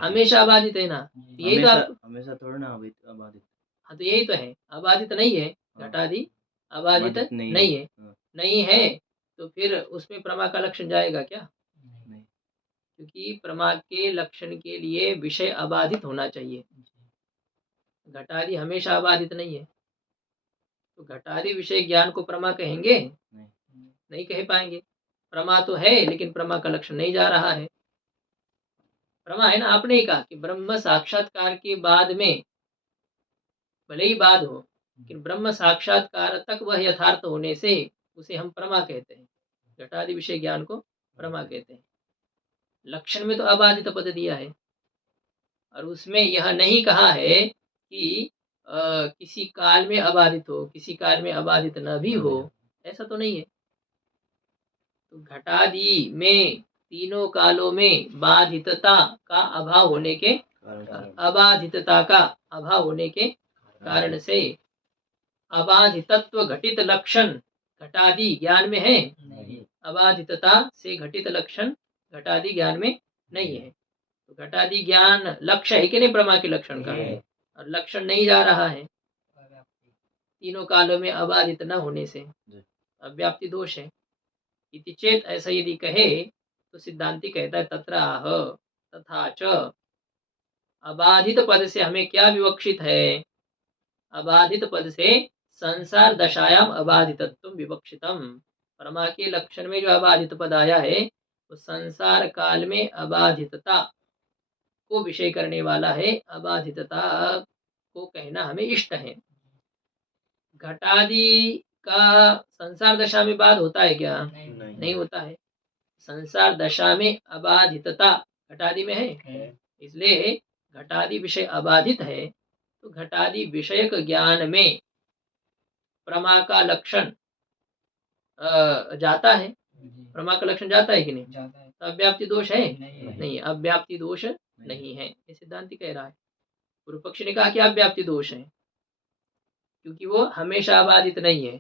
हमेशा अबाधित है ना, यही तो आप हमेशा थोड़ा ना अबाधित। हाँ तो यही तो है, अबाधित नहीं है, घटादि अबाधित नहीं है। नहीं है तो फिर उसमें प्रमा का लक्षण जाएगा क्या? नहीं, क्योंकि प्रमा के लक्षण के लिए विषय अबाधित होना चाहिए। घटादि हमेशा अबाधित नहीं है, तो घटादि विषय ज्ञान को प्रमा कहेंगे? नहीं कह पाएंगे। प्रमा तो है लेकिन प्रमा का लक्षण नहीं जा रहा है। प्रमा है ना, आपने ही कहा कि ब्रह्म साक्षात्कार के बाद में भले ही बाद हो, लेकिन ब्रह्म साक्षात्कार तक वह यथार्थ होने से उसे हम प्रमा कहते हैं। घटादि विषय ज्ञान को प्रमा कहते हैं। लक्षण में तो अबाधित पद दिया है और उसमें यह नहीं कहा है कि किसी काल में अबाधित हो, किसी काल में अबाधित न भी हो, ऐसा तो नहीं है। तो घटादि में तीनों कालों में बाधितता का अभाव होने के, अबाधितता का अभाव होने के कारण से अबाधितत्व घटित लक्षण घटादि ज्ञान में है, अबाधितता से घटित लक्षण घटादि ज्ञान में नहीं है। तो घटादि ज्ञान लक्ष्य है कि नहीं प्रमा के लक्षण का, और लक्षण नहीं जा रहा है तीनों कालों में अबाधित न होने से, अव्याप्ति दोष है। इति चेत, ऐसा यदि कहे तो सिद्धांति कहता है तत्राह तथा च, अबाधित पद से हमें क्या विवक्षित है? अबाधित पद से संसार दशायाम अबाधितत्व विवक्षितम। परमा के लक्षण में जो अबाधित पद आया है वो संसार काल में अबाधितता को विषय करने वाला है, अबाधितता को कहना हमें इष्ट है। घटादि का संसार दशा में बाध होता है क्या? नहीं होता है। संसार दशा में अबाधितता घटादि में है, इसलिए घटादि विषय अबाधित है। तो घटादि विषयक ज्ञान में प्रमा का लक्षण जाता है। प्रमा का लक्षण जाता है कि नहीं? जाता है। तो अव्याप्ति दोष है? नहीं। नहीं, अव्याप्ति दोष नहीं है, ये सिद्धांति कह रहा है। पूर्व पक्षी ने कहा कि अव्याप्ति दोष है क्योंकि वो हमेशा अबाधित नहीं है।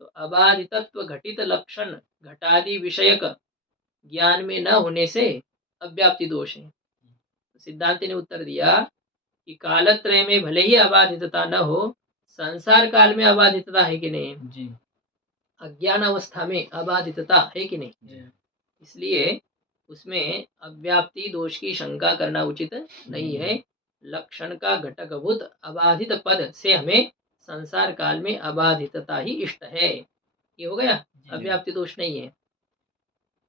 तो अबाधितत्व घटित लक्षण घटादि विषयक ज्ञान में न होने से अव्याप्ति दोष है। सिद्धांति ने उत्तर दिया कि कालत्रय में भले ही अबाधितता न हो, संसार काल में अबाधितता है कि नहीं? जी। अज्ञान अवस्था में अबाधितता है कि नहीं? जी। इसलिए उसमें अव्याप्ति दोष की शंका करना उचित नहीं है। लक्षण का घटकभूत अबाधित पद से हमें संसार काल में अबाधितता ही इष्ट है। ये हो गया, अव्याप्ति दोष नहीं है।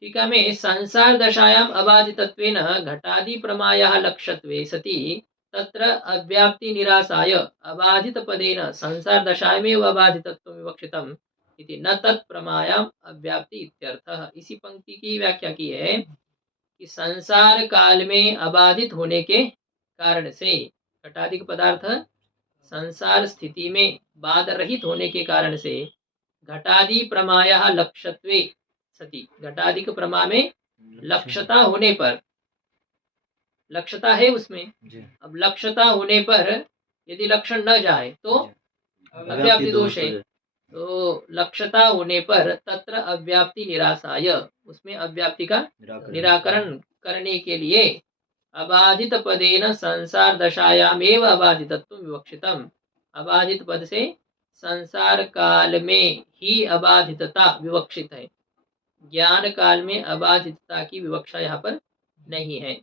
टीका में संसार दशायाम अबाधितत्वेन घटादि प्रमायाः लक्ष्यत्वे सति तत्र अव्याप्ति निरासाय अबाधित पदेन संसार दशायामेव अबाधितत्वं विवक्षितम् इति न तत् प्रमायाम अव्याप्ति इत्यर्थः। इसी पंक्ति की व्याख्या की है कि संसार काल में अबाधित होने के कारण से घटादिक पदार्थ संसार स्थिति में बाध रहित होने के कारण से घटादि प्रमायाः लक्ष्यत्वे सति, घटादिक प्रमा में लक्ष्यता होने पर, लक्ष्यता है उसमें, अब लक्ष्यता होने पर यदि लक्षण न जाए तो अव्याप्ति दोष है। तो लक्ष्यता होने पर तत्र अव्याप्ति निरासाय, उसमें अव्याप्ति का निराकरण करने के लिए अबाधित पदेन संसार दशायामेव अबाधितत्व विवक्षितम, अबाधित पद से संसार काल में ही अबाधितता विवक्षित है। ज्ञान काल में अबाधितता की विवक्षा यहाँ पर नहीं है।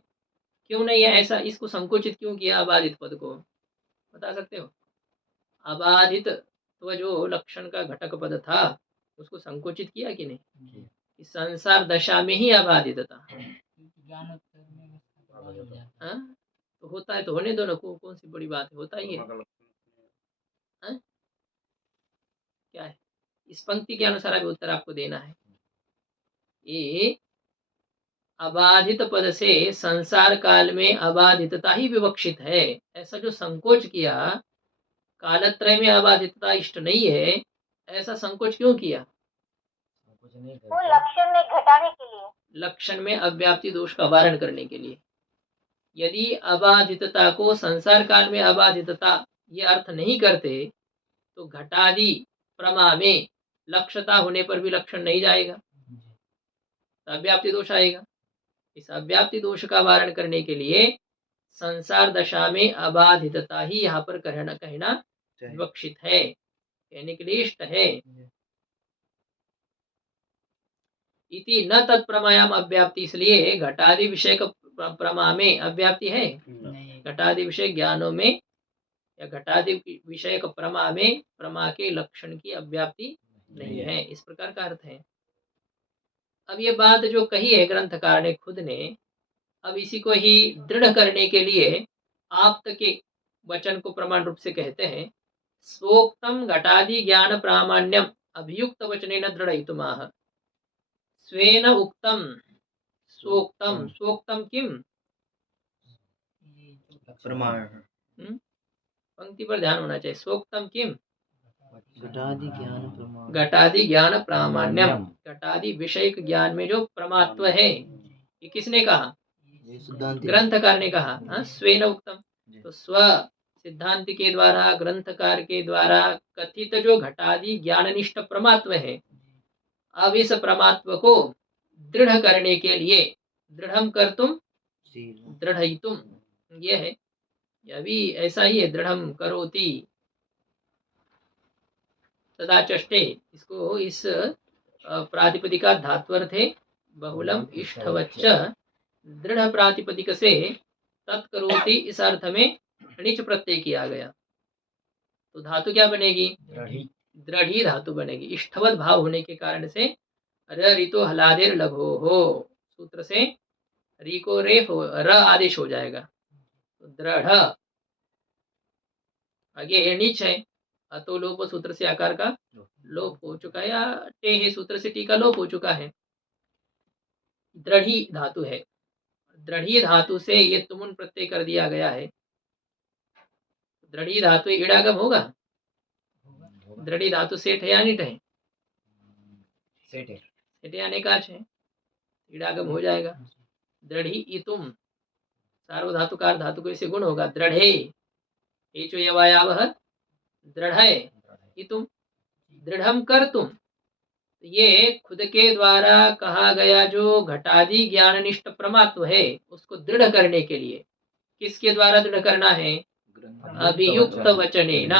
क्यों नहीं है ऐसा? इसको संकुचित क्यों किया अबाधित पद को, बता सकते हो? अबाधित तो जो लक्षण का घटक पद था उसको संकुचित किया कि नहीं? कि संसार दशा में ही अबाधितता। हाँ? तो होता है तो होने दो ना, कौन सी बड़ी बात है, होता ही है। हाँ? क्या है? इस पंक्ति के अनुसार अभी उत्तर आपको देना है। ये अबाधित पद से संसार काल में अबाधितता ही विवक्षित है। ऐसा जो संकोच किया, कालत्रय में अबाधितता इष्ट नहीं है, ऐसा संकोच क्यों किया? वो लक्षण में घटाने के लिए, लक्षण में अव्याप्ति दोष का वारण करने के लिए। यदि अबाधितता को संसार काल में अबाधितता ये अर्थ नहीं करते तो घटादि प्रमा में लक्षता होने पर भी लक्षण नहीं जाएगा, तो अव्याप्ति दोष आएगा। इस अव्याप्ति दोष का वारण करने के लिए संसार दशा में अबाधितता ही यहाँ पर कहना विवक्षित है, कहने के लिए इष्ट है। इति न तत्प्रमायाम अव्याप्ति, इसलिए घटादि विषय प्रमा में अव्याप्ति है। घटादि विषय ज्ञानों में या घटादि विषय प्रमा में प्रमा के लक्षण की अव्याप्ति नहीं है, इस प्रकार का अर्थ है। अब ये बात जो कही है ग्रंथकार ने खुद ने, अब इसी को ही दृढ़ करने के लिए आप्त के वचन को प्रमाण रूप से कहते हैं। स्वोक्तम घटादि ज्ञान प्रामाण्यम अभियुक्त वचनेन दृढ़यितुमाह। स्वेन उक्तम स्वोक्तम, स्वोक्तम किम प्रमाण, पंक्ति पर ध्यान होना चाहिए। स्वोक्तम किम घटादि ज्ञान प्रमाण, घटादि ज्ञान प्रामाण्यम, घटादि विषय ज्ञान में जो प्रमात्व है, ये किसने कहा? ग्रंथकार ने कहा। स्वेन उक्तम, तो स्व सिद्धांत के द्वारा, ग्रंथकार के द्वारा कथित जो घटादि ज्ञाननिष्ठ प्रमात्व है, अब इस प्रमात्व को दृढ़ करने के लिए, दृढ़म कर्तुम दृढ़यितुम, ये है, यह भी ऐसा ही है, दृढ़म करोति तदा चष्टे, इसको इस प्रातिपदिका धात्वर्थ है बहुलम इष्टवच्च, दृढ़ प्रातिपदिक से तत्करोति इस अर्थ में णिच प्रत्यय किया गया, तो धातु क्या बनेगी? दृढ़ी धातु बनेगी। इष्टवत भाव होने के कारण से र रितो हलादेर लघो हो, सूत्र से री को रेफ र आदेश हो जाएगा, तो दृढ़। आगे णिच है, अतो लोप सूत्र से आकार का लोप हो चुका है, या टे है सूत्र से टी का लोप हो चुका है। दृढ़ी धातु है, दृढ़ी धातु से ये तुमुन प्रत्यय कर दिया गया है। दृढ़ी धातु इड़ागम होगा? दृढ़ी धातु सेठ है या निट है? सेठ या निकाच है, इड़ागम हो जाएगा। दृढ़ी इतुम, सार्वधातुकार धातु को इसे गुण होगा, दृढ़े एचो यवायावह दृढ़ इतुम, दृढ़म कर तुम, ये खुद के द्वारा कहा गया जो घटादि ज्ञाननिष्ठ प्रमात्व है, उसको दृढ़ करने के लिए किसके द्वारा दृढ़ करना है? अभियुक्त वचनेन।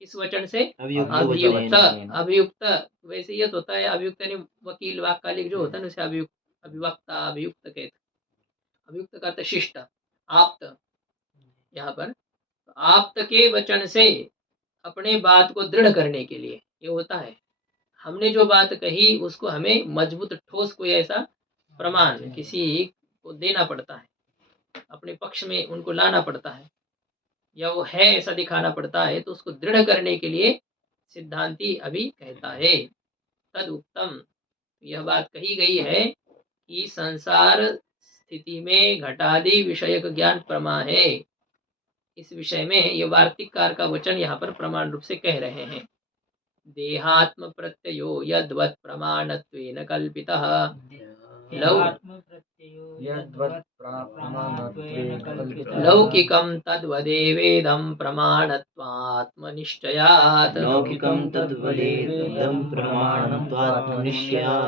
किस वचन से? अभियुक्त। अभियुक्त वैसे ये तो होता है, अभियुक्त यानी वकील वाक्कालिक जो होता है उसे अभियुक्त, अभिवक्ता, अभियुक्त कहते। अभियुक्त का अर्थ शिष्ट, आप्त। यहाँ पर आप्त के वचन से अपने बात को दृढ़ करने के लिए ये होता है। हमने जो बात कही उसको हमें मजबूत ठोस कोई ऐसा प्रमाण किसी को देना पड़ता है, अपने पक्ष में उनको लाना पड़ता है, या वो है ऐसा दिखाना पड़ता है, तो उसको दृढ़ करने के लिए सिद्धांती अभी कहता है तद उत्तम। यह बात कही गई है कि संसार स्थिति में घटादि विषयक ज्ञान प्रमा है। इस विषय में ये वार्तिककार का वचन यहाँ पर प्रमाण रूप से कह रहे हैं। देहात्म प्रत्ययो यद्वत् प्रमाणत्वेन कल्पितः लौकिकं तद्वदेवेदं प्रमाणत्वात्मनिश्चयात्।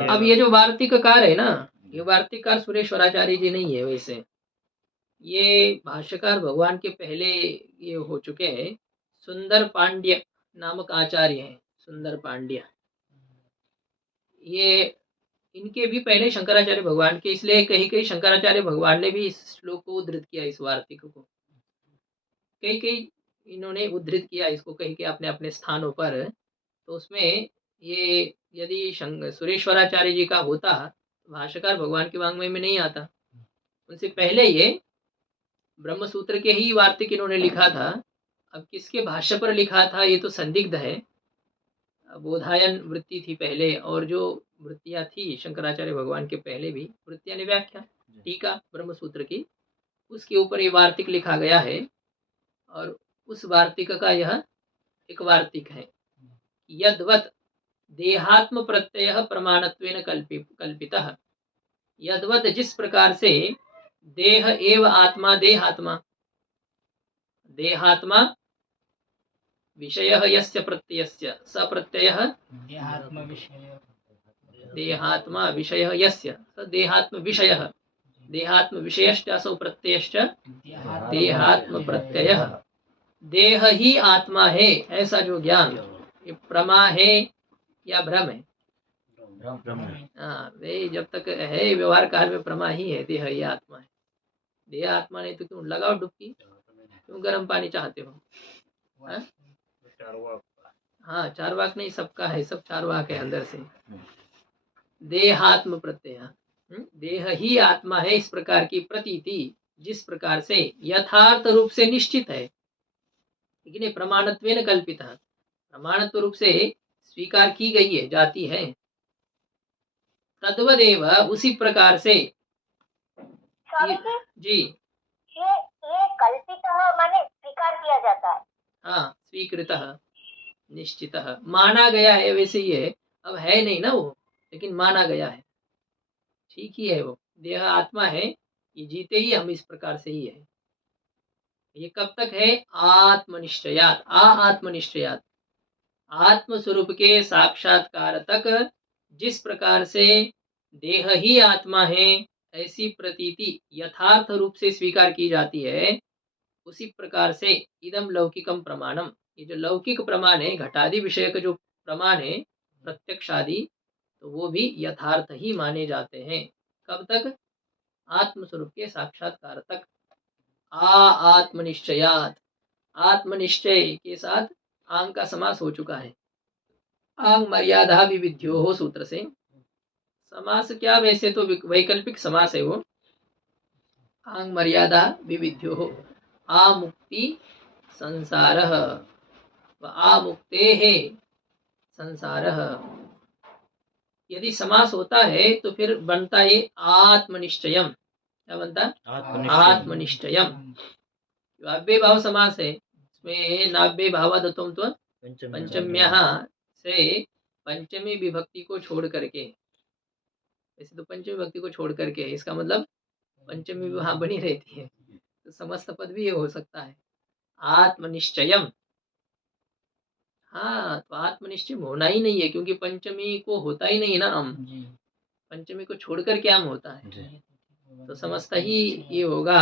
अब ये जो वार्तिककार है ना, ये वार्तिककार सुरेश्वराचार्य जी नहीं है, वैसे ये भाष्यकार भगवान के पहले ये हो चुके हैं, सुंदर पांड्य नामक आचार्य हैं, सुंदर पांड्य। ये इनके भी पहले शंकराचार्य भगवान के, इसलिए कहीं कहीं शंकराचार्य भगवान ने भी इस श्लोक को उद्धृत किया, इस वार्तिक को कहीं कहीं इन्होंने उद्धृत किया इसको, कहीं कहीं अपने अपने स्थानों पर। तो उसमें ये यदि सुरेश्वराचार्य जी का होता तो भाष्यकार भगवान के वांग्मय में नहीं आता। उनसे पहले ये ब्रह्मसूत्र के ही वार्तिक इन्होंने लिखा था। अब किसके भाष्य पर लिखा था ये तो संदिग्ध है। बोधायन वृत्ति थी पहले, और जो वृत्तियां थी शंकराचार्य भगवान के पहले भी वृत्तियां व्याख्या टीका ब्रह्मसूत्र की, उसके ऊपर ये वार्तिक लिखा गया है। और उस वार्तिक का यह एक वार्तिक है। यद्वत देहात्म प्रत्यय प्रमाणत्वेन कल्पितः, यद्वत जिस प्रकार से देह एव आत्मा देहात्मा, देहात्मा विषयः यस्य प्रत्ययस्य स प्रत्ययः देहात्मा विषयः यस्य स देहात्म विषयः, देहात्म विषयश्च असौ प्रत्ययश्च देहात्म प्रत्ययः। देह ही आत्मा है ऐसा जो ज्ञान, ये प्रमा है या भ्रम है? हाँ, वे जब तक है व्यवहार काल में प्रमा ही है, देह ही आत्मा है। देह आत्मा नहीं तो क्यों लगाओ डुबकी, क्यों गर्म पानी चाहते हो? हाँ, चारवाक नहीं, सबका है, सब चारवाक है अंदर से। देहात्म प्रत्यय, देह ही आत्मा है, इस प्रकार की प्रतीति जिस प्रकार से यथार्थ रूप से निश्चित है, लेकिन प्रमाणत्वेन कल्पित, प्रमाणत्व रूप से स्वीकार की गई है, जाती है। तद्वदेव उसी प्रकार से जी, ये कल्पित माने स्वीकार किया जाता है। हाँ, स्वीकृतः निश्चितः, माना गया है, वैसे ही है, अब है नहीं ना वो, लेकिन माना गया है, ठीक ही है। वो देह आत्मा है, ये जीते ही हम इस प्रकार से ही है। ये कब तक है? आत्मनिश्चयात, आत्मनिश्चयात, आत्म स्वरूप के साक्षात्कार तक जिस प्रकार से देह ही आत्मा है ऐसी प्रतीति यथार्थ रूप से स्वीकार की जाती है, उसी प्रकार से इदम लौकिकम प्रमाणम, ये जो लौकिक प्रमाण है, घटादि विषय का जो प्रमाण है प्रत्यक्षादि, तो वो भी यथार्थ ही माने जाते हैं। कब तक? आत्मस्वरूप के साक्षात्कार तक। आत्मनिश्चयात, आत्मनिश्चय के साथ आंग का समास हो चुका है। आंग मर्यादा विविध्यो हो सूत्र से समास क्या, वैसे तो वैकल्पिक समास है वो। आंग मर्यादा विविध्यो हो, आमुक्ति संसारः व आमुक्तेः संसारः, यदि समास होता है तो फिर बनता है आत्मनिश्चयम। क्या बनता? आत्मनिश्चयम। नाभ्य भाव समास है, इसमें नाभ्य भावादत्वम तो पंचम्यः से पंचमी विभक्ति को छोड़ करके, वैसे तो पंचमी विभक्ति को छोड़ करके, इसका मतलब पंचमी वहां बनी रहती है, तो समस्त पद भी ये हो सकता है। आत्मनिश्चयम, हाँ, तो आत्मनिश्चय होना ही नहीं है, क्योंकि पंचमी को होता ही नहीं है ना अम, पंचमी को छोड़कर क्या अम होता है, तो समस्त ही ये होगा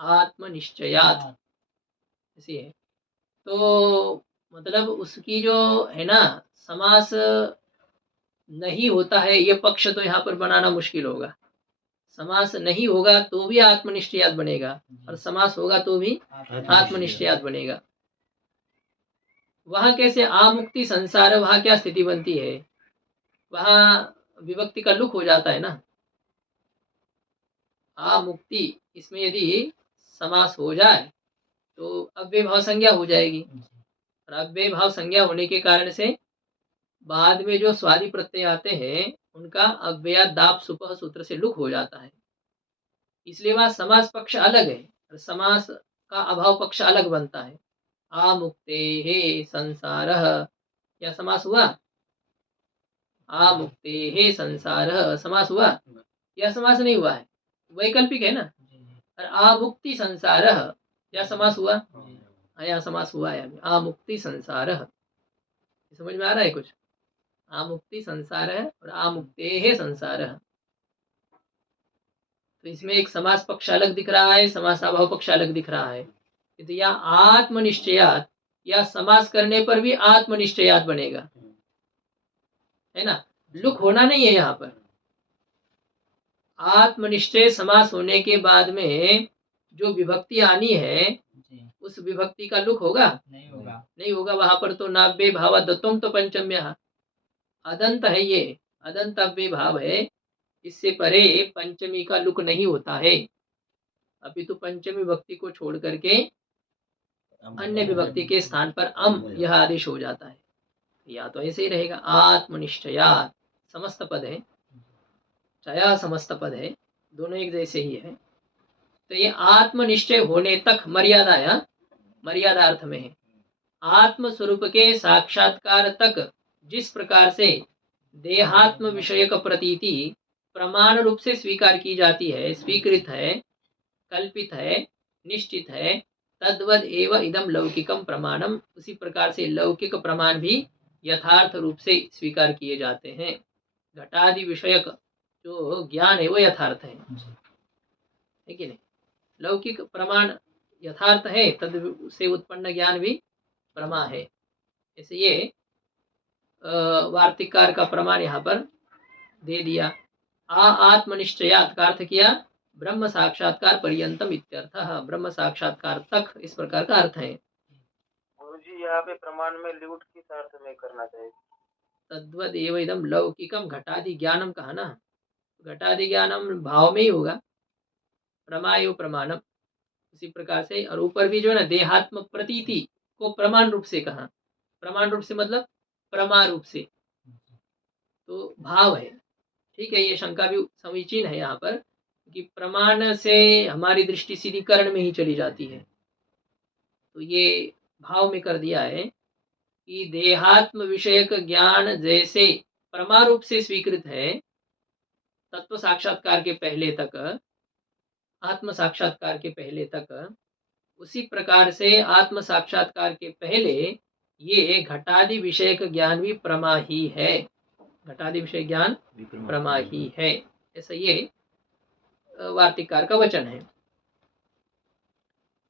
आत्मनिश्चयात, ऐसी है। तो मतलब उसकी जो है ना समास नहीं होता है, ये पक्ष तो यहाँ पर बनाना मुश्किल होगा। समास नहीं होगा तो भी आत्मनिश्चयात बनेगा, और समास होगा तो भी आत्मनिश्चयात बनेगा। वहां कैसे आमुक्ति संसार, वहां क्या स्थिति बनती है? वहां विभक्ति का लुक हो जाता है ना। आमुक्ति, इसमें यदि समास हो जाए तो अव्यय भाव संज्ञा हो जाएगी, और अव्यय भाव संज्ञा होने के कारण से बाद में जो स्वादि प्रत्यय आते हैं उनका अव्ययादाप सुपह सूत्र से लुक हो जाता है, इसलिए वहां समास पक्ष अलग है और समास का अभाव पक्ष अलग बनता है। आमुक्तेः संसारः, क्या समास हुआ? आमुक्तेः संसारः समास हुआ? यह समास नहीं हुआ है, वैकल्पिक है ना। और आमुक्ति संसारः, क्या समास हुआ? यहाँ समास हुआ है, आमुक्ति संसारः। समझ में आ रहा है कुछ? आमुक्ति संसारः और आमुक्तेः संसारः, तो इसमें एक समास पक्ष अलग दिख रहा है, समास अभाव पक्ष अलग दिख रहा है। तो या आत्मनिश्चयात, या समास करने पर भी आत्मनिश्चयात बनेगा, है ना। लुक होना नहीं है यहाँ पर। आत्मनिश्चय समास होने के बाद में जो विभक्ति आनी है उस विभक्ति का लुक होगा? नहीं होगा। वहां पर तो नाभ्य भाव दत्तम तो पंचम्य, अदंत है, ये अदंत अव्यय भाव है, इससे परे पंचमी का लुक नहीं होता है। अभी तो पंचमी विभक्ति को छोड़ करके अन्य विभक्ति के स्थान पर अम यह आदेश हो जाता है। या तो ऐसे ही रहेगा आत्मनिश्चयात्, समस्त पद है, चया समस्त पद है, दोनों एक जैसे ही है। तो ये आत्मनिश्चय होने तक मर्यादा या मर्यादा अर्थ में है। आत्म स्वरूप के साक्षात्कार तक जिस प्रकार से देहात्म विषयक प्रतीति प्रमाण रूप से स्वीकार की जाती है, स्वीकृत है, कल्पित है, निश्चित है, तद्वद एव इदम लौकिकम प्रमाणम, उसी प्रकार से लौकिक प्रमाण भी यथार्थ रूप से स्वीकार किए जाते हैं। घटादि विषयक जो ज्ञान है वो यथार्थ है कि नहीं? लौकिक प्रमाण यथार्थ है, तद से उत्पन्न ज्ञान भी प्रमा है। ऐसे ये वार्तिककार का प्रमाण यहाँ पर दे दिया। आत्मनिश्चयात् का अर्थ किया ब्रह्म साक्षात्कार पर्यंतम इत्यर्थ, ब्रह्म साक्षात्कार तक, इस प्रकार का अर्थ है। गुरुजी यहाँ पे प्रमाण में ल्यूट किस अर्थ में करना चाहिए? तद्वद एव इदम लौकिकम घटादि ज्ञानम कहा ना, घटादि ज्ञानम भाव में ही होगा, प्रमायो प्रमाणम, उसी प्रकार से। और ऊपर भी जो है ना देहात्म प्रतीति को प्रमाण रूप से कहा, प्रमाण रूप से मतलब प्रमा रूप से, तो भाव है। ठीक है, ये शंका भी समीचीन है यहाँ पर कि प्रमाण से हमारी दृष्टि सीधी कर्ण में ही चली जाती है, तो ये भाव में कर दिया है कि देहात्म विषयक ज्ञान जैसे प्रमारूप से स्वीकृत है तत्व साक्षात्कार के पहले तक, आत्म साक्षात्कार के पहले तक, उसी प्रकार से आत्म साक्षात्कार के पहले ये घटादि विषयक ज्ञान भी प्रमा ही है, घटादि विषय ज्ञान प्रमा ही है। ऐसा ये वार्तिककार का वचन है।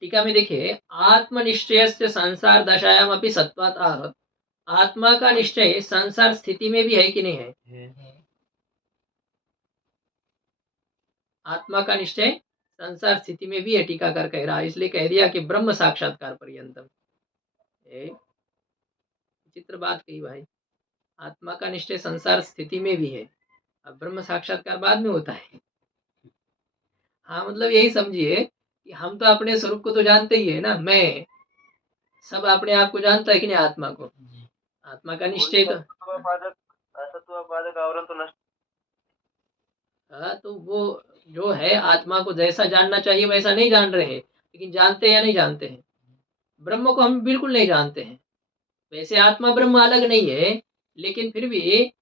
टीका में देखिए, आत्मनिश्चयस्य संसार दशायाम अपि सत्वात् आह, आत्मा का निश्चय संसार स्थिति में भी है कि नहीं है? आत्मा का निश्चय संसार स्थिति में भी है, टीकाकार कह रहा है, इसलिए कह दिया कि ब्रह्म साक्षात्कार पर्यंतम। चित्र बात कही भाई, आत्मा का निश्चय संसार स्थिति में भी है, अब ब्रह्म साक्षात्कार बाद में होता है। हाँ, मतलब यही समझिए कि हम तो अपने स्वरूप को तो जानते ही है ना, मैं सब अपने आप को जानता है कि नहीं, आत्मा को, आत्मा का निश्चय तो आवरण तो नष्ट। हाँ, तो वो जो है आत्मा को जैसा जानना चाहिए वैसा नहीं जान रहे हैं, लेकिन जानते हैं या नहीं जानते हैं? ब्रह्म को हम बिल्कुल नहीं जानते हैं। वैसे आत्मा ब्रह्म अलग नहीं है, लेकिन फिर भी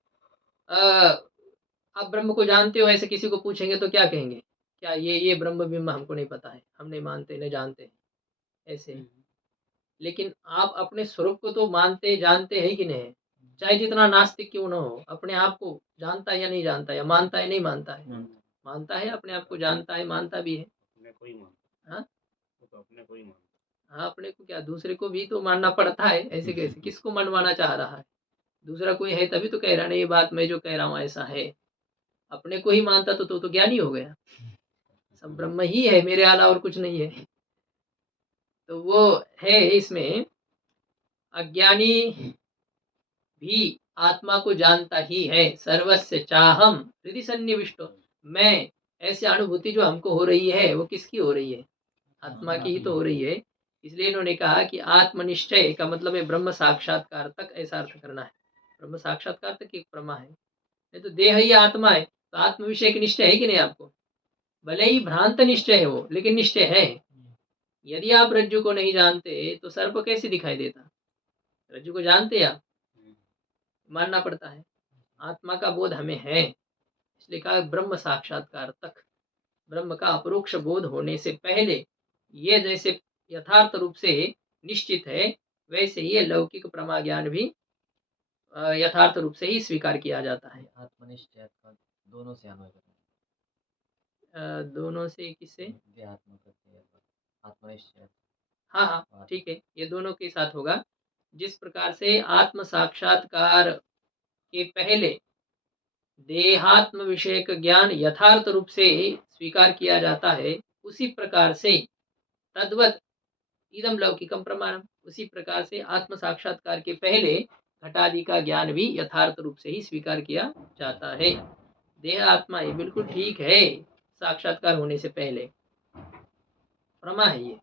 आप ब्रह्म को जानते हो, ऐसे किसी को पूछेंगे तो क्या कहेंगे? क्या ये ब्रह्म बिम्ब हमको नहीं पता है, हम नहीं मानते, नहीं जानते हैं, ऐसे। लेकिन आप अपने स्वरूप को तो मानते जानते हैं कि नहीं? चाहे जितना नास्तिक क्यों ना हो, अपने आप को जानता है या नहीं जानता, या मानता है नहीं मानता है? मानता है, अपने आप को जानता है, मानता भी है। अपने को ही मानता। हाँ, तो अपने को ही मानता। हाँ, अपने को क्या, दूसरे को भी तो मानना पड़ता है, ऐसे कैसे? किसको मनवाना चाह रहा है? दूसरा कोई है तभी तो कह रहा है, ये बात मैं जो कह रहा हूँ ऐसा है। अपने को ही मानता तो ज्ञानी हो गया। सब ब्रह्म ही है, मेरे अलावा और कुछ नहीं है। तो वो है, इसमें अज्ञानी भी आत्मा को जानता ही है। सर्वस्य चाहम हृदि सन्निविष्टो, मैं, ऐसी अनुभूति जो हमको हो रही है वो किसकी हो रही है? आत्मा की ही तो हो रही है। इसलिए इन्होंने कहा कि आत्मनिश्चय का मतलब है ब्रह्म साक्षात्कार तक, ऐसा अर्थ करना है। ब्रह्म साक्षात्कार तक एक प्रमा है, नहीं तो देह ही आत्मा है, तो आत्म विषय की निश्चय है कि नहीं आपको? भले ही भ्रांत निश्चय है वो, लेकिन निश्चय है। यदि आप रज्जु को नहीं जानते तो सर्प कैसे दिखाई देता? रज्जु को जानते आप, मानना पड़ता है। आत्मा का बोध हमें है, इसलिए कहा ब्रह्म साक्षात्कार तक, ब्रह्म का अपरोक्ष बोध होने से पहले ये जैसे यथार्थ रूप से निश्चित है, वैसे ये लौकिक प्रमा ज्ञान भी यथार्थ रूप से ही स्वीकार किया जाता है। आत्मनिश्चय का दोनों से अन्वय करना, दोनों से किससे? आत्मनिश्चय। हाँ हाँ, ठीक है, ये दोनों के साथ होगा। जिस प्रकार से आत्म साक्षात्कार के पहले देहात्म विषयक ज्ञान यथार्थ रूप से स्वीकार किया जाता है, उसी प्रकार से तद्वत इदम लौकिकम प्रमाणम, उसी प्रकार से आत्म साक्षात्कार के पहले घटादि का ज्ञान भी यथार्थ रूप से ही स्वीकार किया जाता है। देह आत्मा ये बिल्कुल ठीक है, साक्षात्कार होने से पहले प्रमा है, ये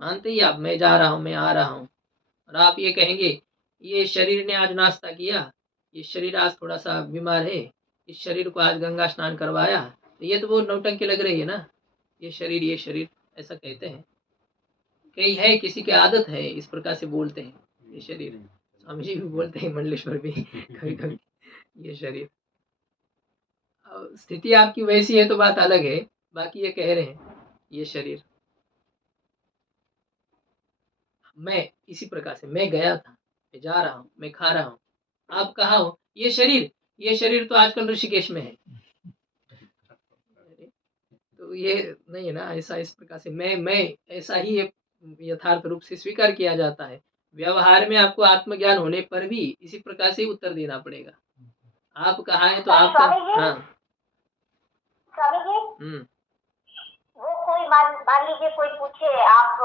मानते ही आप, मैं जा रहा हूँ, मैं आ रहा हूँ, और आप ये कहेंगे ये शरीर ने आज नाश्ता किया, ये शरीर आज थोड़ा सा बीमार है, इस शरीर को आज गंगा स्नान करवाया, तो ये तो वो नौटंकी लग रही है ना, ये शरीर ऐसा कहते हैं। कई है किसी की आदत है इस प्रकार से बोलते हैं ये शरीर, स्वामी जी भी बोलते हैं, मंडलेश्वर भी कभी कभी ये शरीर। स्थिति आपकी वैसी है तो बात अलग है, बाकी ये कह रहे हैं ये शरीर। मैं इसी प्रकार से, मैं गया था, मैं जा रहा हूँ, मैं खा रहा हूँ, आप कहाँ हो? ये शरीर तो आजकल ऋषिकेश में है, तो ये नहीं है ना। ऐसा इस प्रकार से मैं ऐसा ही यथार्थ रूप से स्वीकार किया जाता है। व्यवहार में आपको आत्मज्ञान होने पर भी इसी प्रकार से उत्तर देना पड़ेगा। आप कहाँ हैं तो आपका, हाँ स्वामी जी, वो कोई मान लीजिए कोई पूछे आप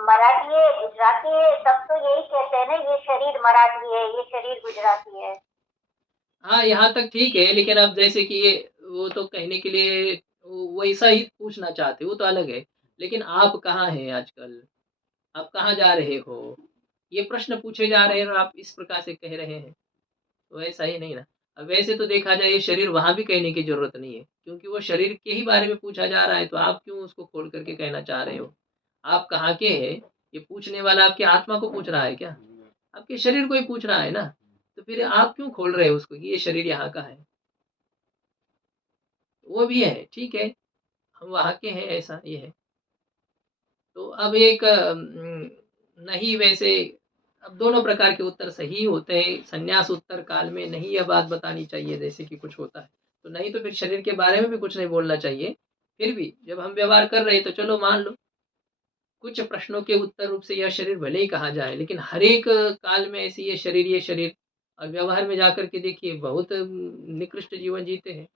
मराठी है गुजराती है, सब तो यही कहते हैं ना, ये शरीर मराठी है, ये शरीर गुजराती है। हाँ यहाँ तक ठीक है, लेकिन अब जैसे कि ये वो तो कहने के लिए वैसा ही पूछना चाहते, वो तो अलग है। लेकिन आप कहाँ हैं आजकल, आप कहाँ जा रहे हो, ये प्रश्न पूछे जा रहे हैं और आप इस प्रकार से कह रहे हैं, तो ऐसा ही नहीं ना। अब वैसे तो देखा जाए ये शरीर, वहां भी कहने की जरूरत नहीं है, क्योंकि वो शरीर के ही बारे में पूछा जा रहा है, तो आप क्यों उसको खोल करके कहना चाह रहे हो? आप कहाँ के हैं ये पूछने वाला आपकी आत्मा को पूछ रहा है क्या? आपके शरीर को ही पूछ रहा है ना, तो फिर आप क्यों खोल रहे हो उसको कि ये शरीर यहाँ का है? वो भी है, ठीक है, हम वहाँ के हैं, ऐसा ये है। तो अब एक नहीं, वैसे अब दोनों प्रकार के उत्तर सही होते हैं। संन्यास उत्तर काल में नहीं यह बात बतानी चाहिए जैसे कि कुछ होता है, तो नहीं तो फिर शरीर के बारे में भी कुछ नहीं बोलना चाहिए। फिर भी जब हम व्यवहार कर रहे हैं तो चलो मान लो कुछ प्रश्नों के उत्तर रूप से यह शरीर भले ही कहा जाए, लेकिन हर एक काल में ऐसी ये शरीर और व्यवहार में जाकर के देखिए बहुत निकृष्ट जीवन जीते हैं,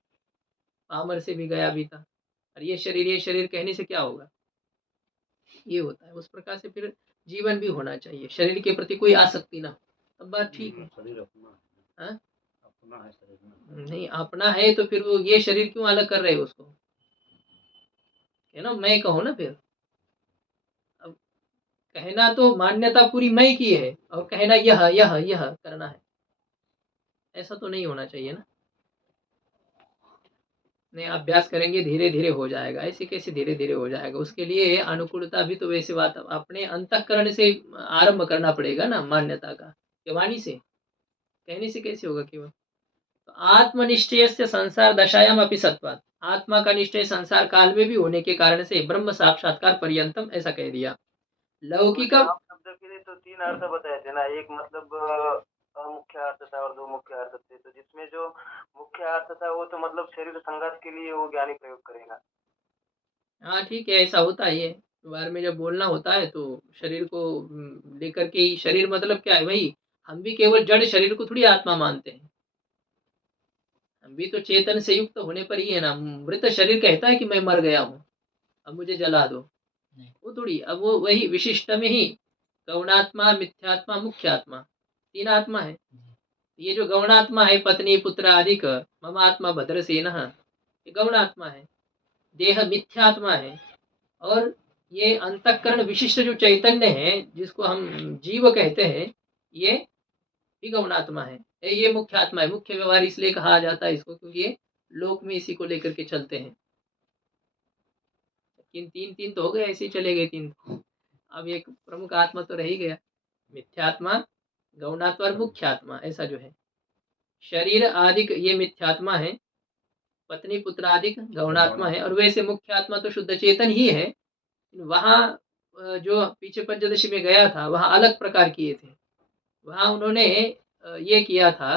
पामर से भी गया बीता, और ये शरीर कहने से क्या होगा? ये होता है। उस प्रकार से फिर जीवन भी होना चाहिए, शरीर के प्रति कोई आसक्ति ना हो, तब बात ठीक है। शरीर अपना हाँ? अपना है शरीर नहीं अपना है तो फिर वो ये शरीर क्यों अलग कर रहे हो उसको, है ना? मैं कहो ना, फिर अब कहना तो मान्यता पूरी मैं की है, और कहना यह करना है, ऐसा तो नहीं होना चाहिए ना। नहीं, अभ्यास करेंगे धीरे धीरे हो जाएगा, ऐसे कैसे धीरे धीरे हो जाएगा? उसके लिए अनुकूलता भी तो वैसे बात अपने अंतःकरण से आरंभ करना पड़ेगा ना, मान्यता का वाणी से, कहने से कैसे होगा केवल? तो आत्मनिश्चय से संसार दशायाम अपि सत्वात्, आत्मा का निश्चय संसार काल में भी होने के कारण से ब्रह्म साक्षात्कार पर्यंतम, ऐसा कह दिया। लौकिक शब्द के लिए तो 3 अर्थ बताए थे ना, एक मतलब मुख्य अर्थ था और 2 मुख्य अर्थ थे, तो जिसमें जो मुख्य अर्थ था वो तो मतलब शरीर संघात के लिए वो ज्ञानी प्रयोग करेगा। हाँ ठीक है, ऐसा होता ही है, बारे में जब बोलना होता है तो शरीर को लेकर के ही, शरीर मतलब क्या है भाई, हम भी केवल जड़ शरीर को थोड़ी आत्मा मानते हैं, हम भी तो चेतन से युक्त होने पर ही है ना। मृत शरीर कहता है कि मैं मर गया हूँ, अब मुझे जला दो, वो थोड़ी। अब वो वही विशिष्ट में ही गौणात्मा, मिथ्यात्मा, मुख्यात्मा, 3 आत्मा है। ये जो गौणात्मा है, पत्नी पुत्र आदिक मम आत्मा भद्रसेन, ये गौणात्मा है, देह मिथ्यात्मा है, और ये अंतःकरण विशिष्ट जो चैतन्य है जिसको हम जीव कहते हैं, ये भी गौणात्मा है, ये मुख्य आत्मा है। मुख्य व्यवहार इसलिए कहा जाता है इसको क्योंकि ये लोक में इसी को लेकर के चलते हैं। लेकिन 3 तो हो गए, ऐसे ही चले गए 3। अब एक प्रमुख आत्मा तो रह ही गया, मिथ्यात्मा, गौणात्मा और मुख्यात्मा, ऐसा जो है। शरीर आदि ये मिथ्यात्मा है, पत्नी पुत्र आदि गौणात्मा है, और वैसे मुख्य आत्मा तो शुद्ध चेतन ही है। वहाँ जो पीछे पंचदशी में गया था वहाँ अलग प्रकार किए थे, वहाँ उन्होंने ये किया था,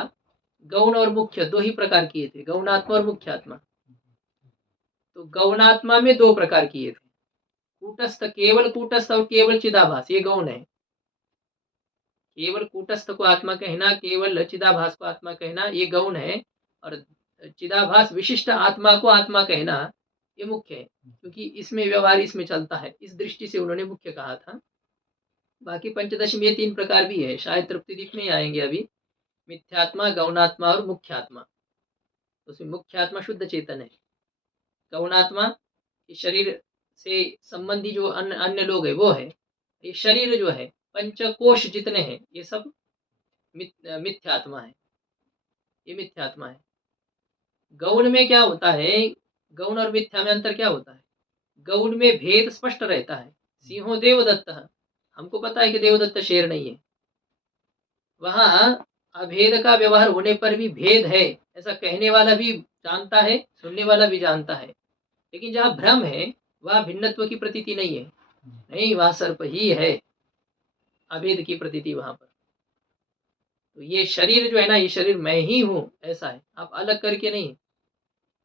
गौण और मुख्य 2 ही प्रकार किए थे, गौणात्मा और मुख्यात्मा। तो गौणात्मा में 2 प्रकार किए थे, कूटस्थ, केवल कूटस्थ और केवल चिदाभास, ये गौण है। केवल कूटस्थ को आत्मा कहना, केवल चिदाभास को आत्मा कहना, ये गौण है, और चिदाभास विशिष्ट आत्मा को आत्मा कहना ये मुख्य है, क्योंकि इसमें व्यवहार इसमें चलता है, इस दृष्टि से उन्होंने मुख्य कहा था। बाकी पंचदशी में 3 प्रकार भी है, शायद तृप्ति दीप में आएंगे अभी, मिथ्यात्मा, गौणात्मा और मुख्यात्मा। उसमें मुख्यात्मा शुद्ध चेतन है, गौणात्मा शरीर से संबंधी जो अन्य लोग है वो है। ये शरीर जो है, पंचकोश जितने हैं ये सब मिथ्यात्मा है, ये मिथ्यात्मा है। गौण में क्या होता है, गौण और मिथ्या में अंतर क्या होता है? गौण में भेद स्पष्ट रहता है। सिंहो देवदत्त, हमको पता है कि देवदत्त शेर नहीं है। वहां अभेद का व्यवहार होने पर भी भेद है ऐसा कहने वाला भी जानता है, सुनने वाला भी जानता है। लेकिन जहाँ भ्रम है वह भिन्नत्व की प्रतीति नहीं है, नहीं, वह सर्प ही है, अभेद की प्रतीति वहां पर। तो ये शरीर जो है ना, ये शरीर मैं ही हूँ ऐसा है, आप अलग करके नहीं।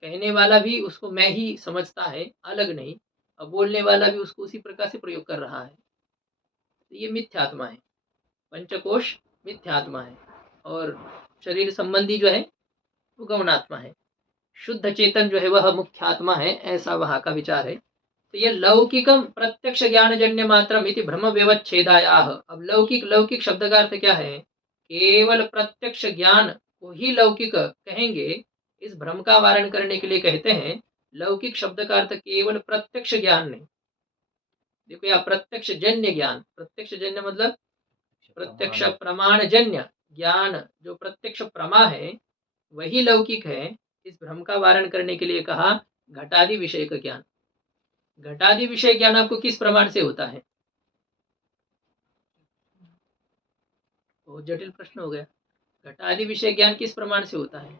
कहने वाला भी उसको मैं ही समझता है, अलग नहीं, और बोलने वाला भी उसको उसी प्रकार से प्रयोग कर रहा है। तो ये मिथ्यात्मा है, पंचकोश मिथ्यात्मा है, और शरीर संबंधी जो है वो गौणात्मा है। शुद्ध चेतन जो है वह मुख्यात्मा है, ऐसा वहां का विचार है। तो ये लौकिकम प्रत्यक्ष ज्ञान जन्य मात्रम इति भ्रम व्यवच्छेदायाह। अब लौकिक, लौकिक शब्द का अर्थ क्या है? केवल प्रत्यक्ष ज्ञान को ही लौकिक कहेंगे, इस भ्रम का वारण करने के लिए कहते हैं लौकिक शब्द का अर्थ केवल प्रत्यक्ष ज्ञान नहीं। देखो यहाँ प्रत्यक्ष जन्य ज्ञान, प्रत्यक्ष जन्य मतलब प्रत्यक्ष प्रमाण जन्य ज्ञान, जो प्रत्यक्ष प्रमा है वही लौकिक है। इस भ्रम का वारण करने के लिए कहा घटादि विषय का ज्ञान। घटादि विषय ज्ञान आपको किस प्रमाण से होता है? बहुत जटिल प्रश्न हो गया। घटादि विषय ज्ञान किस प्रमाण से होता है?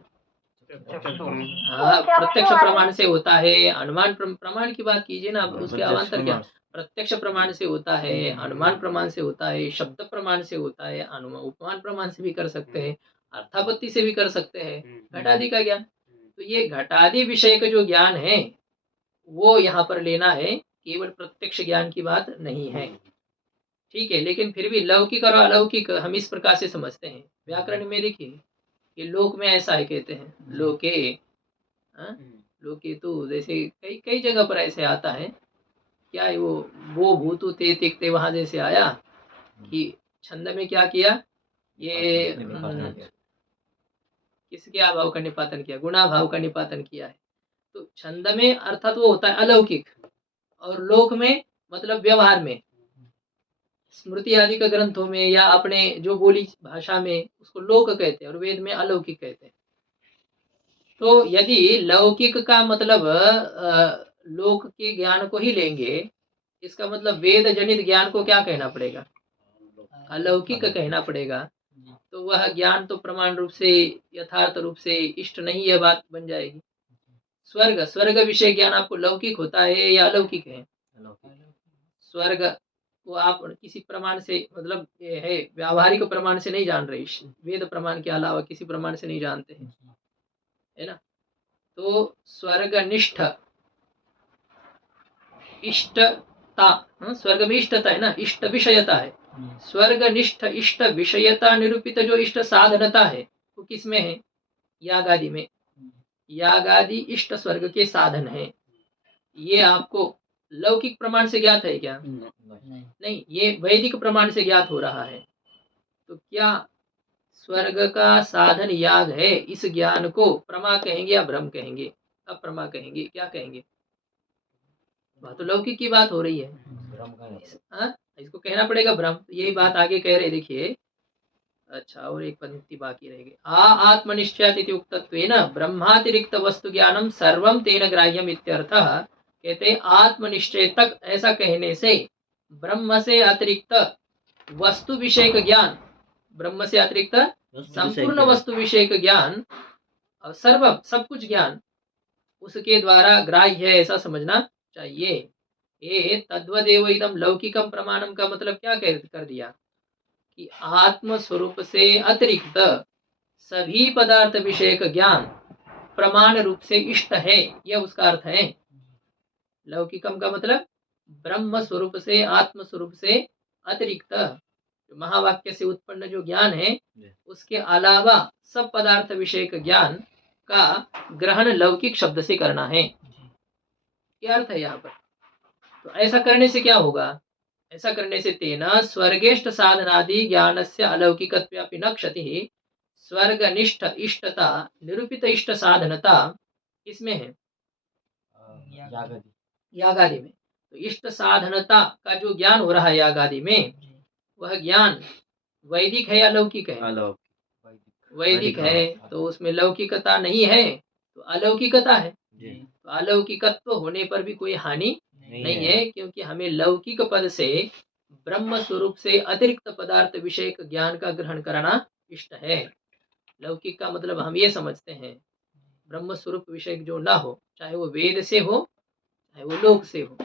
हाँ, प्रत्यक्ष प्रमाण से होता है। अनुमान प्रमाण की बात कीजिए ना, उसके अवान्तर क्या? प्रत्यक्ष प्रमाण से होता है, अनुमान प्रमाण से होता है, शब्द प्रमाण से होता है, उपमान प्रमाण से भी कर सकते हैं, अर्थापत्ति से भी कर सकते हैं घटादि का ज्ञान। तो ये घटादि विषय का जो ज्ञान है वो यहाँ पर लेना है, केवल प्रत्यक्ष ज्ञान की बात नहीं है। ठीक है, लेकिन फिर भी लौकिक और अलौकिक हम इस प्रकार से समझते हैं। व्याकरण में देखिए कि लोक में ऐसा है, कहते हैं लोके, लोके तो जैसे कई कई जगह पर ऐसे आता है। क्या है वो भूतु ते तिकते, वहां जैसे आया कि छंद में क्या किया, ये किसके अभाव का निपातन किया, गुणा भाव का निपातन किया है। तो छंद में अर्थात वो होता है अलौकिक, और लोक में मतलब व्यवहार में, स्मृति आदि के ग्रंथों में या अपने जो बोली भाषा में उसको लोक कहते हैं और वेद में अलौकिक कहते हैं। तो यदि लौकिक का मतलब लोक के ज्ञान को ही लेंगे, इसका मतलब वेद जनित ज्ञान को क्या कहना पड़ेगा? अलौकिक कहना पड़ेगा। तो वह ज्ञान तो प्रमाण रूप से, यथार्थ रूप से इष्ट नहीं, यह बात बन जाएगी। स्वर्ग, स्वर्ग विषय ज्ञान आपको लौकिक होता है या अलौकिक है? स्वर्ग वो आप किसी प्रमाण से, मतलब ये है व्यावहारिक प्रमाण से नहीं जान रहे, वेद प्रमाण के अलावा किसी प्रमाण से नहीं जानते हैं, है ना। तो स्वर्गनिष्ठ इष्टता, स्वर्ग में इष्टता है ना, इष्ट विषयता है। स्वर्गनिष्ठ इष्ट विषयता निरूपित जो इष्ट साधनता है वो किसमें है? यागादि में। यागादि इष्ट स्वर्ग के साधन है। ये आपको लौकिक प्रमाण से ज्ञात है क्या? नहीं, ये वैदिक प्रमाण से ज्ञात हो रहा है। तो क्या स्वर्ग का साधन याग है, इस ज्ञान को प्रमा कहेंगे या भ्रम कहेंगे? अप्रमा कहेंगे, क्या कहेंगे? बात तो लौकिक की बात हो रही है, इसको कहना पड़ेगा भ्रम। यही बात आगे कह रहे, देखिए। अच्छा, और एक पंक्ति बाकी रहेगी। आत्मनिश्चयात् उक्तत्वेन ब्रह्मातिरिक्त वस्तु ज्ञानम सर्वम तेन ग्राह्यम इत्यर्थः। कहते आत्मनिश्चय तक ऐसा कहने से ब्रह्म से अतिरिक्त वस्तु विषय का ज्ञान, ब्रह्म से अतिरिक्त संपूर्ण वस्तु विषय का ज्ञान और सर्वम सब कुछ ज्ञान उसके द्वारा ग्राह्य है, ऐसा समझना चाहिए। ये तद्वदेव इदम लौकिकम प्रमाणम का मतलब क्या कर दिया कि आत्म स्वरूप से अतिरिक्त सभी पदार्थ विषय का ज्ञान प्रमाण रूप से इष्ट है, यह उसका अर्थ है। लौकिकम का मतलब ब्रह्म स्वरूप से, आत्म स्वरूप से अतिरिक्त महावाक्य से उत्पन्न जो ज्ञान है उसके अलावा सब पदार्थ विषय का ज्ञान का ग्रहण लौकिक शब्द से करना है, क्या अर्थ है यहाँ पर। तो ऐसा करने से क्या होगा? ऐसा करने से तेना स्वर्गेष्ट साधनादि ज्ञानस्य अलौकिकत्वापि न क्षतिः। स्वर्गनिष्ठ इष्टता निरूपित इष्ट साधनता किसमें है? यागादि में। तो इष्ट साधनता का जो ज्ञान हो रहा है यागादि में, वह ज्ञान वैदिक है या लौकिक है? वैदिक है, तो उसमें लौकिकता नहीं है तो अलौकिकता है। तो अलौकिकत्व होने पर भी कोई हानि नहीं है, क्योंकि हमें लौकिक पद से ब्रह्म स्वरूप से अतिरिक्त पदार्थ विषय ज्ञान का ग्रहण करना इष्ट है। लौकिक का मतलब हम ये समझते हैं ब्रह्म स्वरूप विषय जो ना हो, चाहे वो वेद से हो चाहे वो लोक से हो,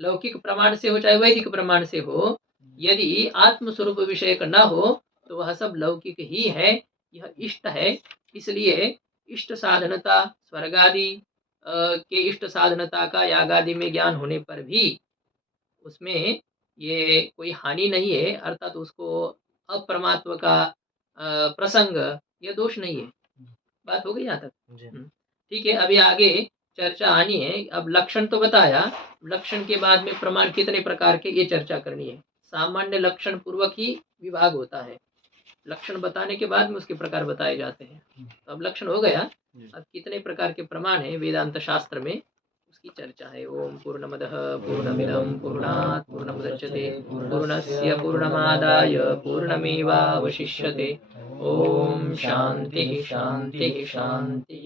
लौकिक प्रमाण से हो चाहे वैदिक प्रमाण से हो, यदि आत्म स्वरूप विषय का ना हो तो वह सब लौकिक ही है, यह इष्ट है। इसलिए इष्ट साधनता स्वर्गादि के इष्ट साधनता का यागादि में ज्ञान होने पर भी उसमें ये कोई हानि नहीं है, अर्थात उसको अप्रमात्व का प्रसंग यह दोष नहीं है। बात हो गई यहाँ तक? ठीक है, अभी आगे चर्चा आनी है। अब लक्षण तो बताया, लक्षण के बाद में प्रमाण कितने प्रकार के ये चर्चा करनी है। सामान्य लक्षण पूर्वक ही विभाग होता है, लक्षण बताने के बाद में उसके प्रकार बताए जाते हैं। तो अब लक्षण हो गया, अब कितने प्रकार के प्रमाण है वेदांत शास्त्र में उसकी चर्चा है। ओम पूर्णमदः पूर्णमिदं पूर्णात् पूर्णमुदच्यते पूर्णस्य पूर्णमादाय पूर्णमेवावशिष्यते। ओम शांति शांति शांति।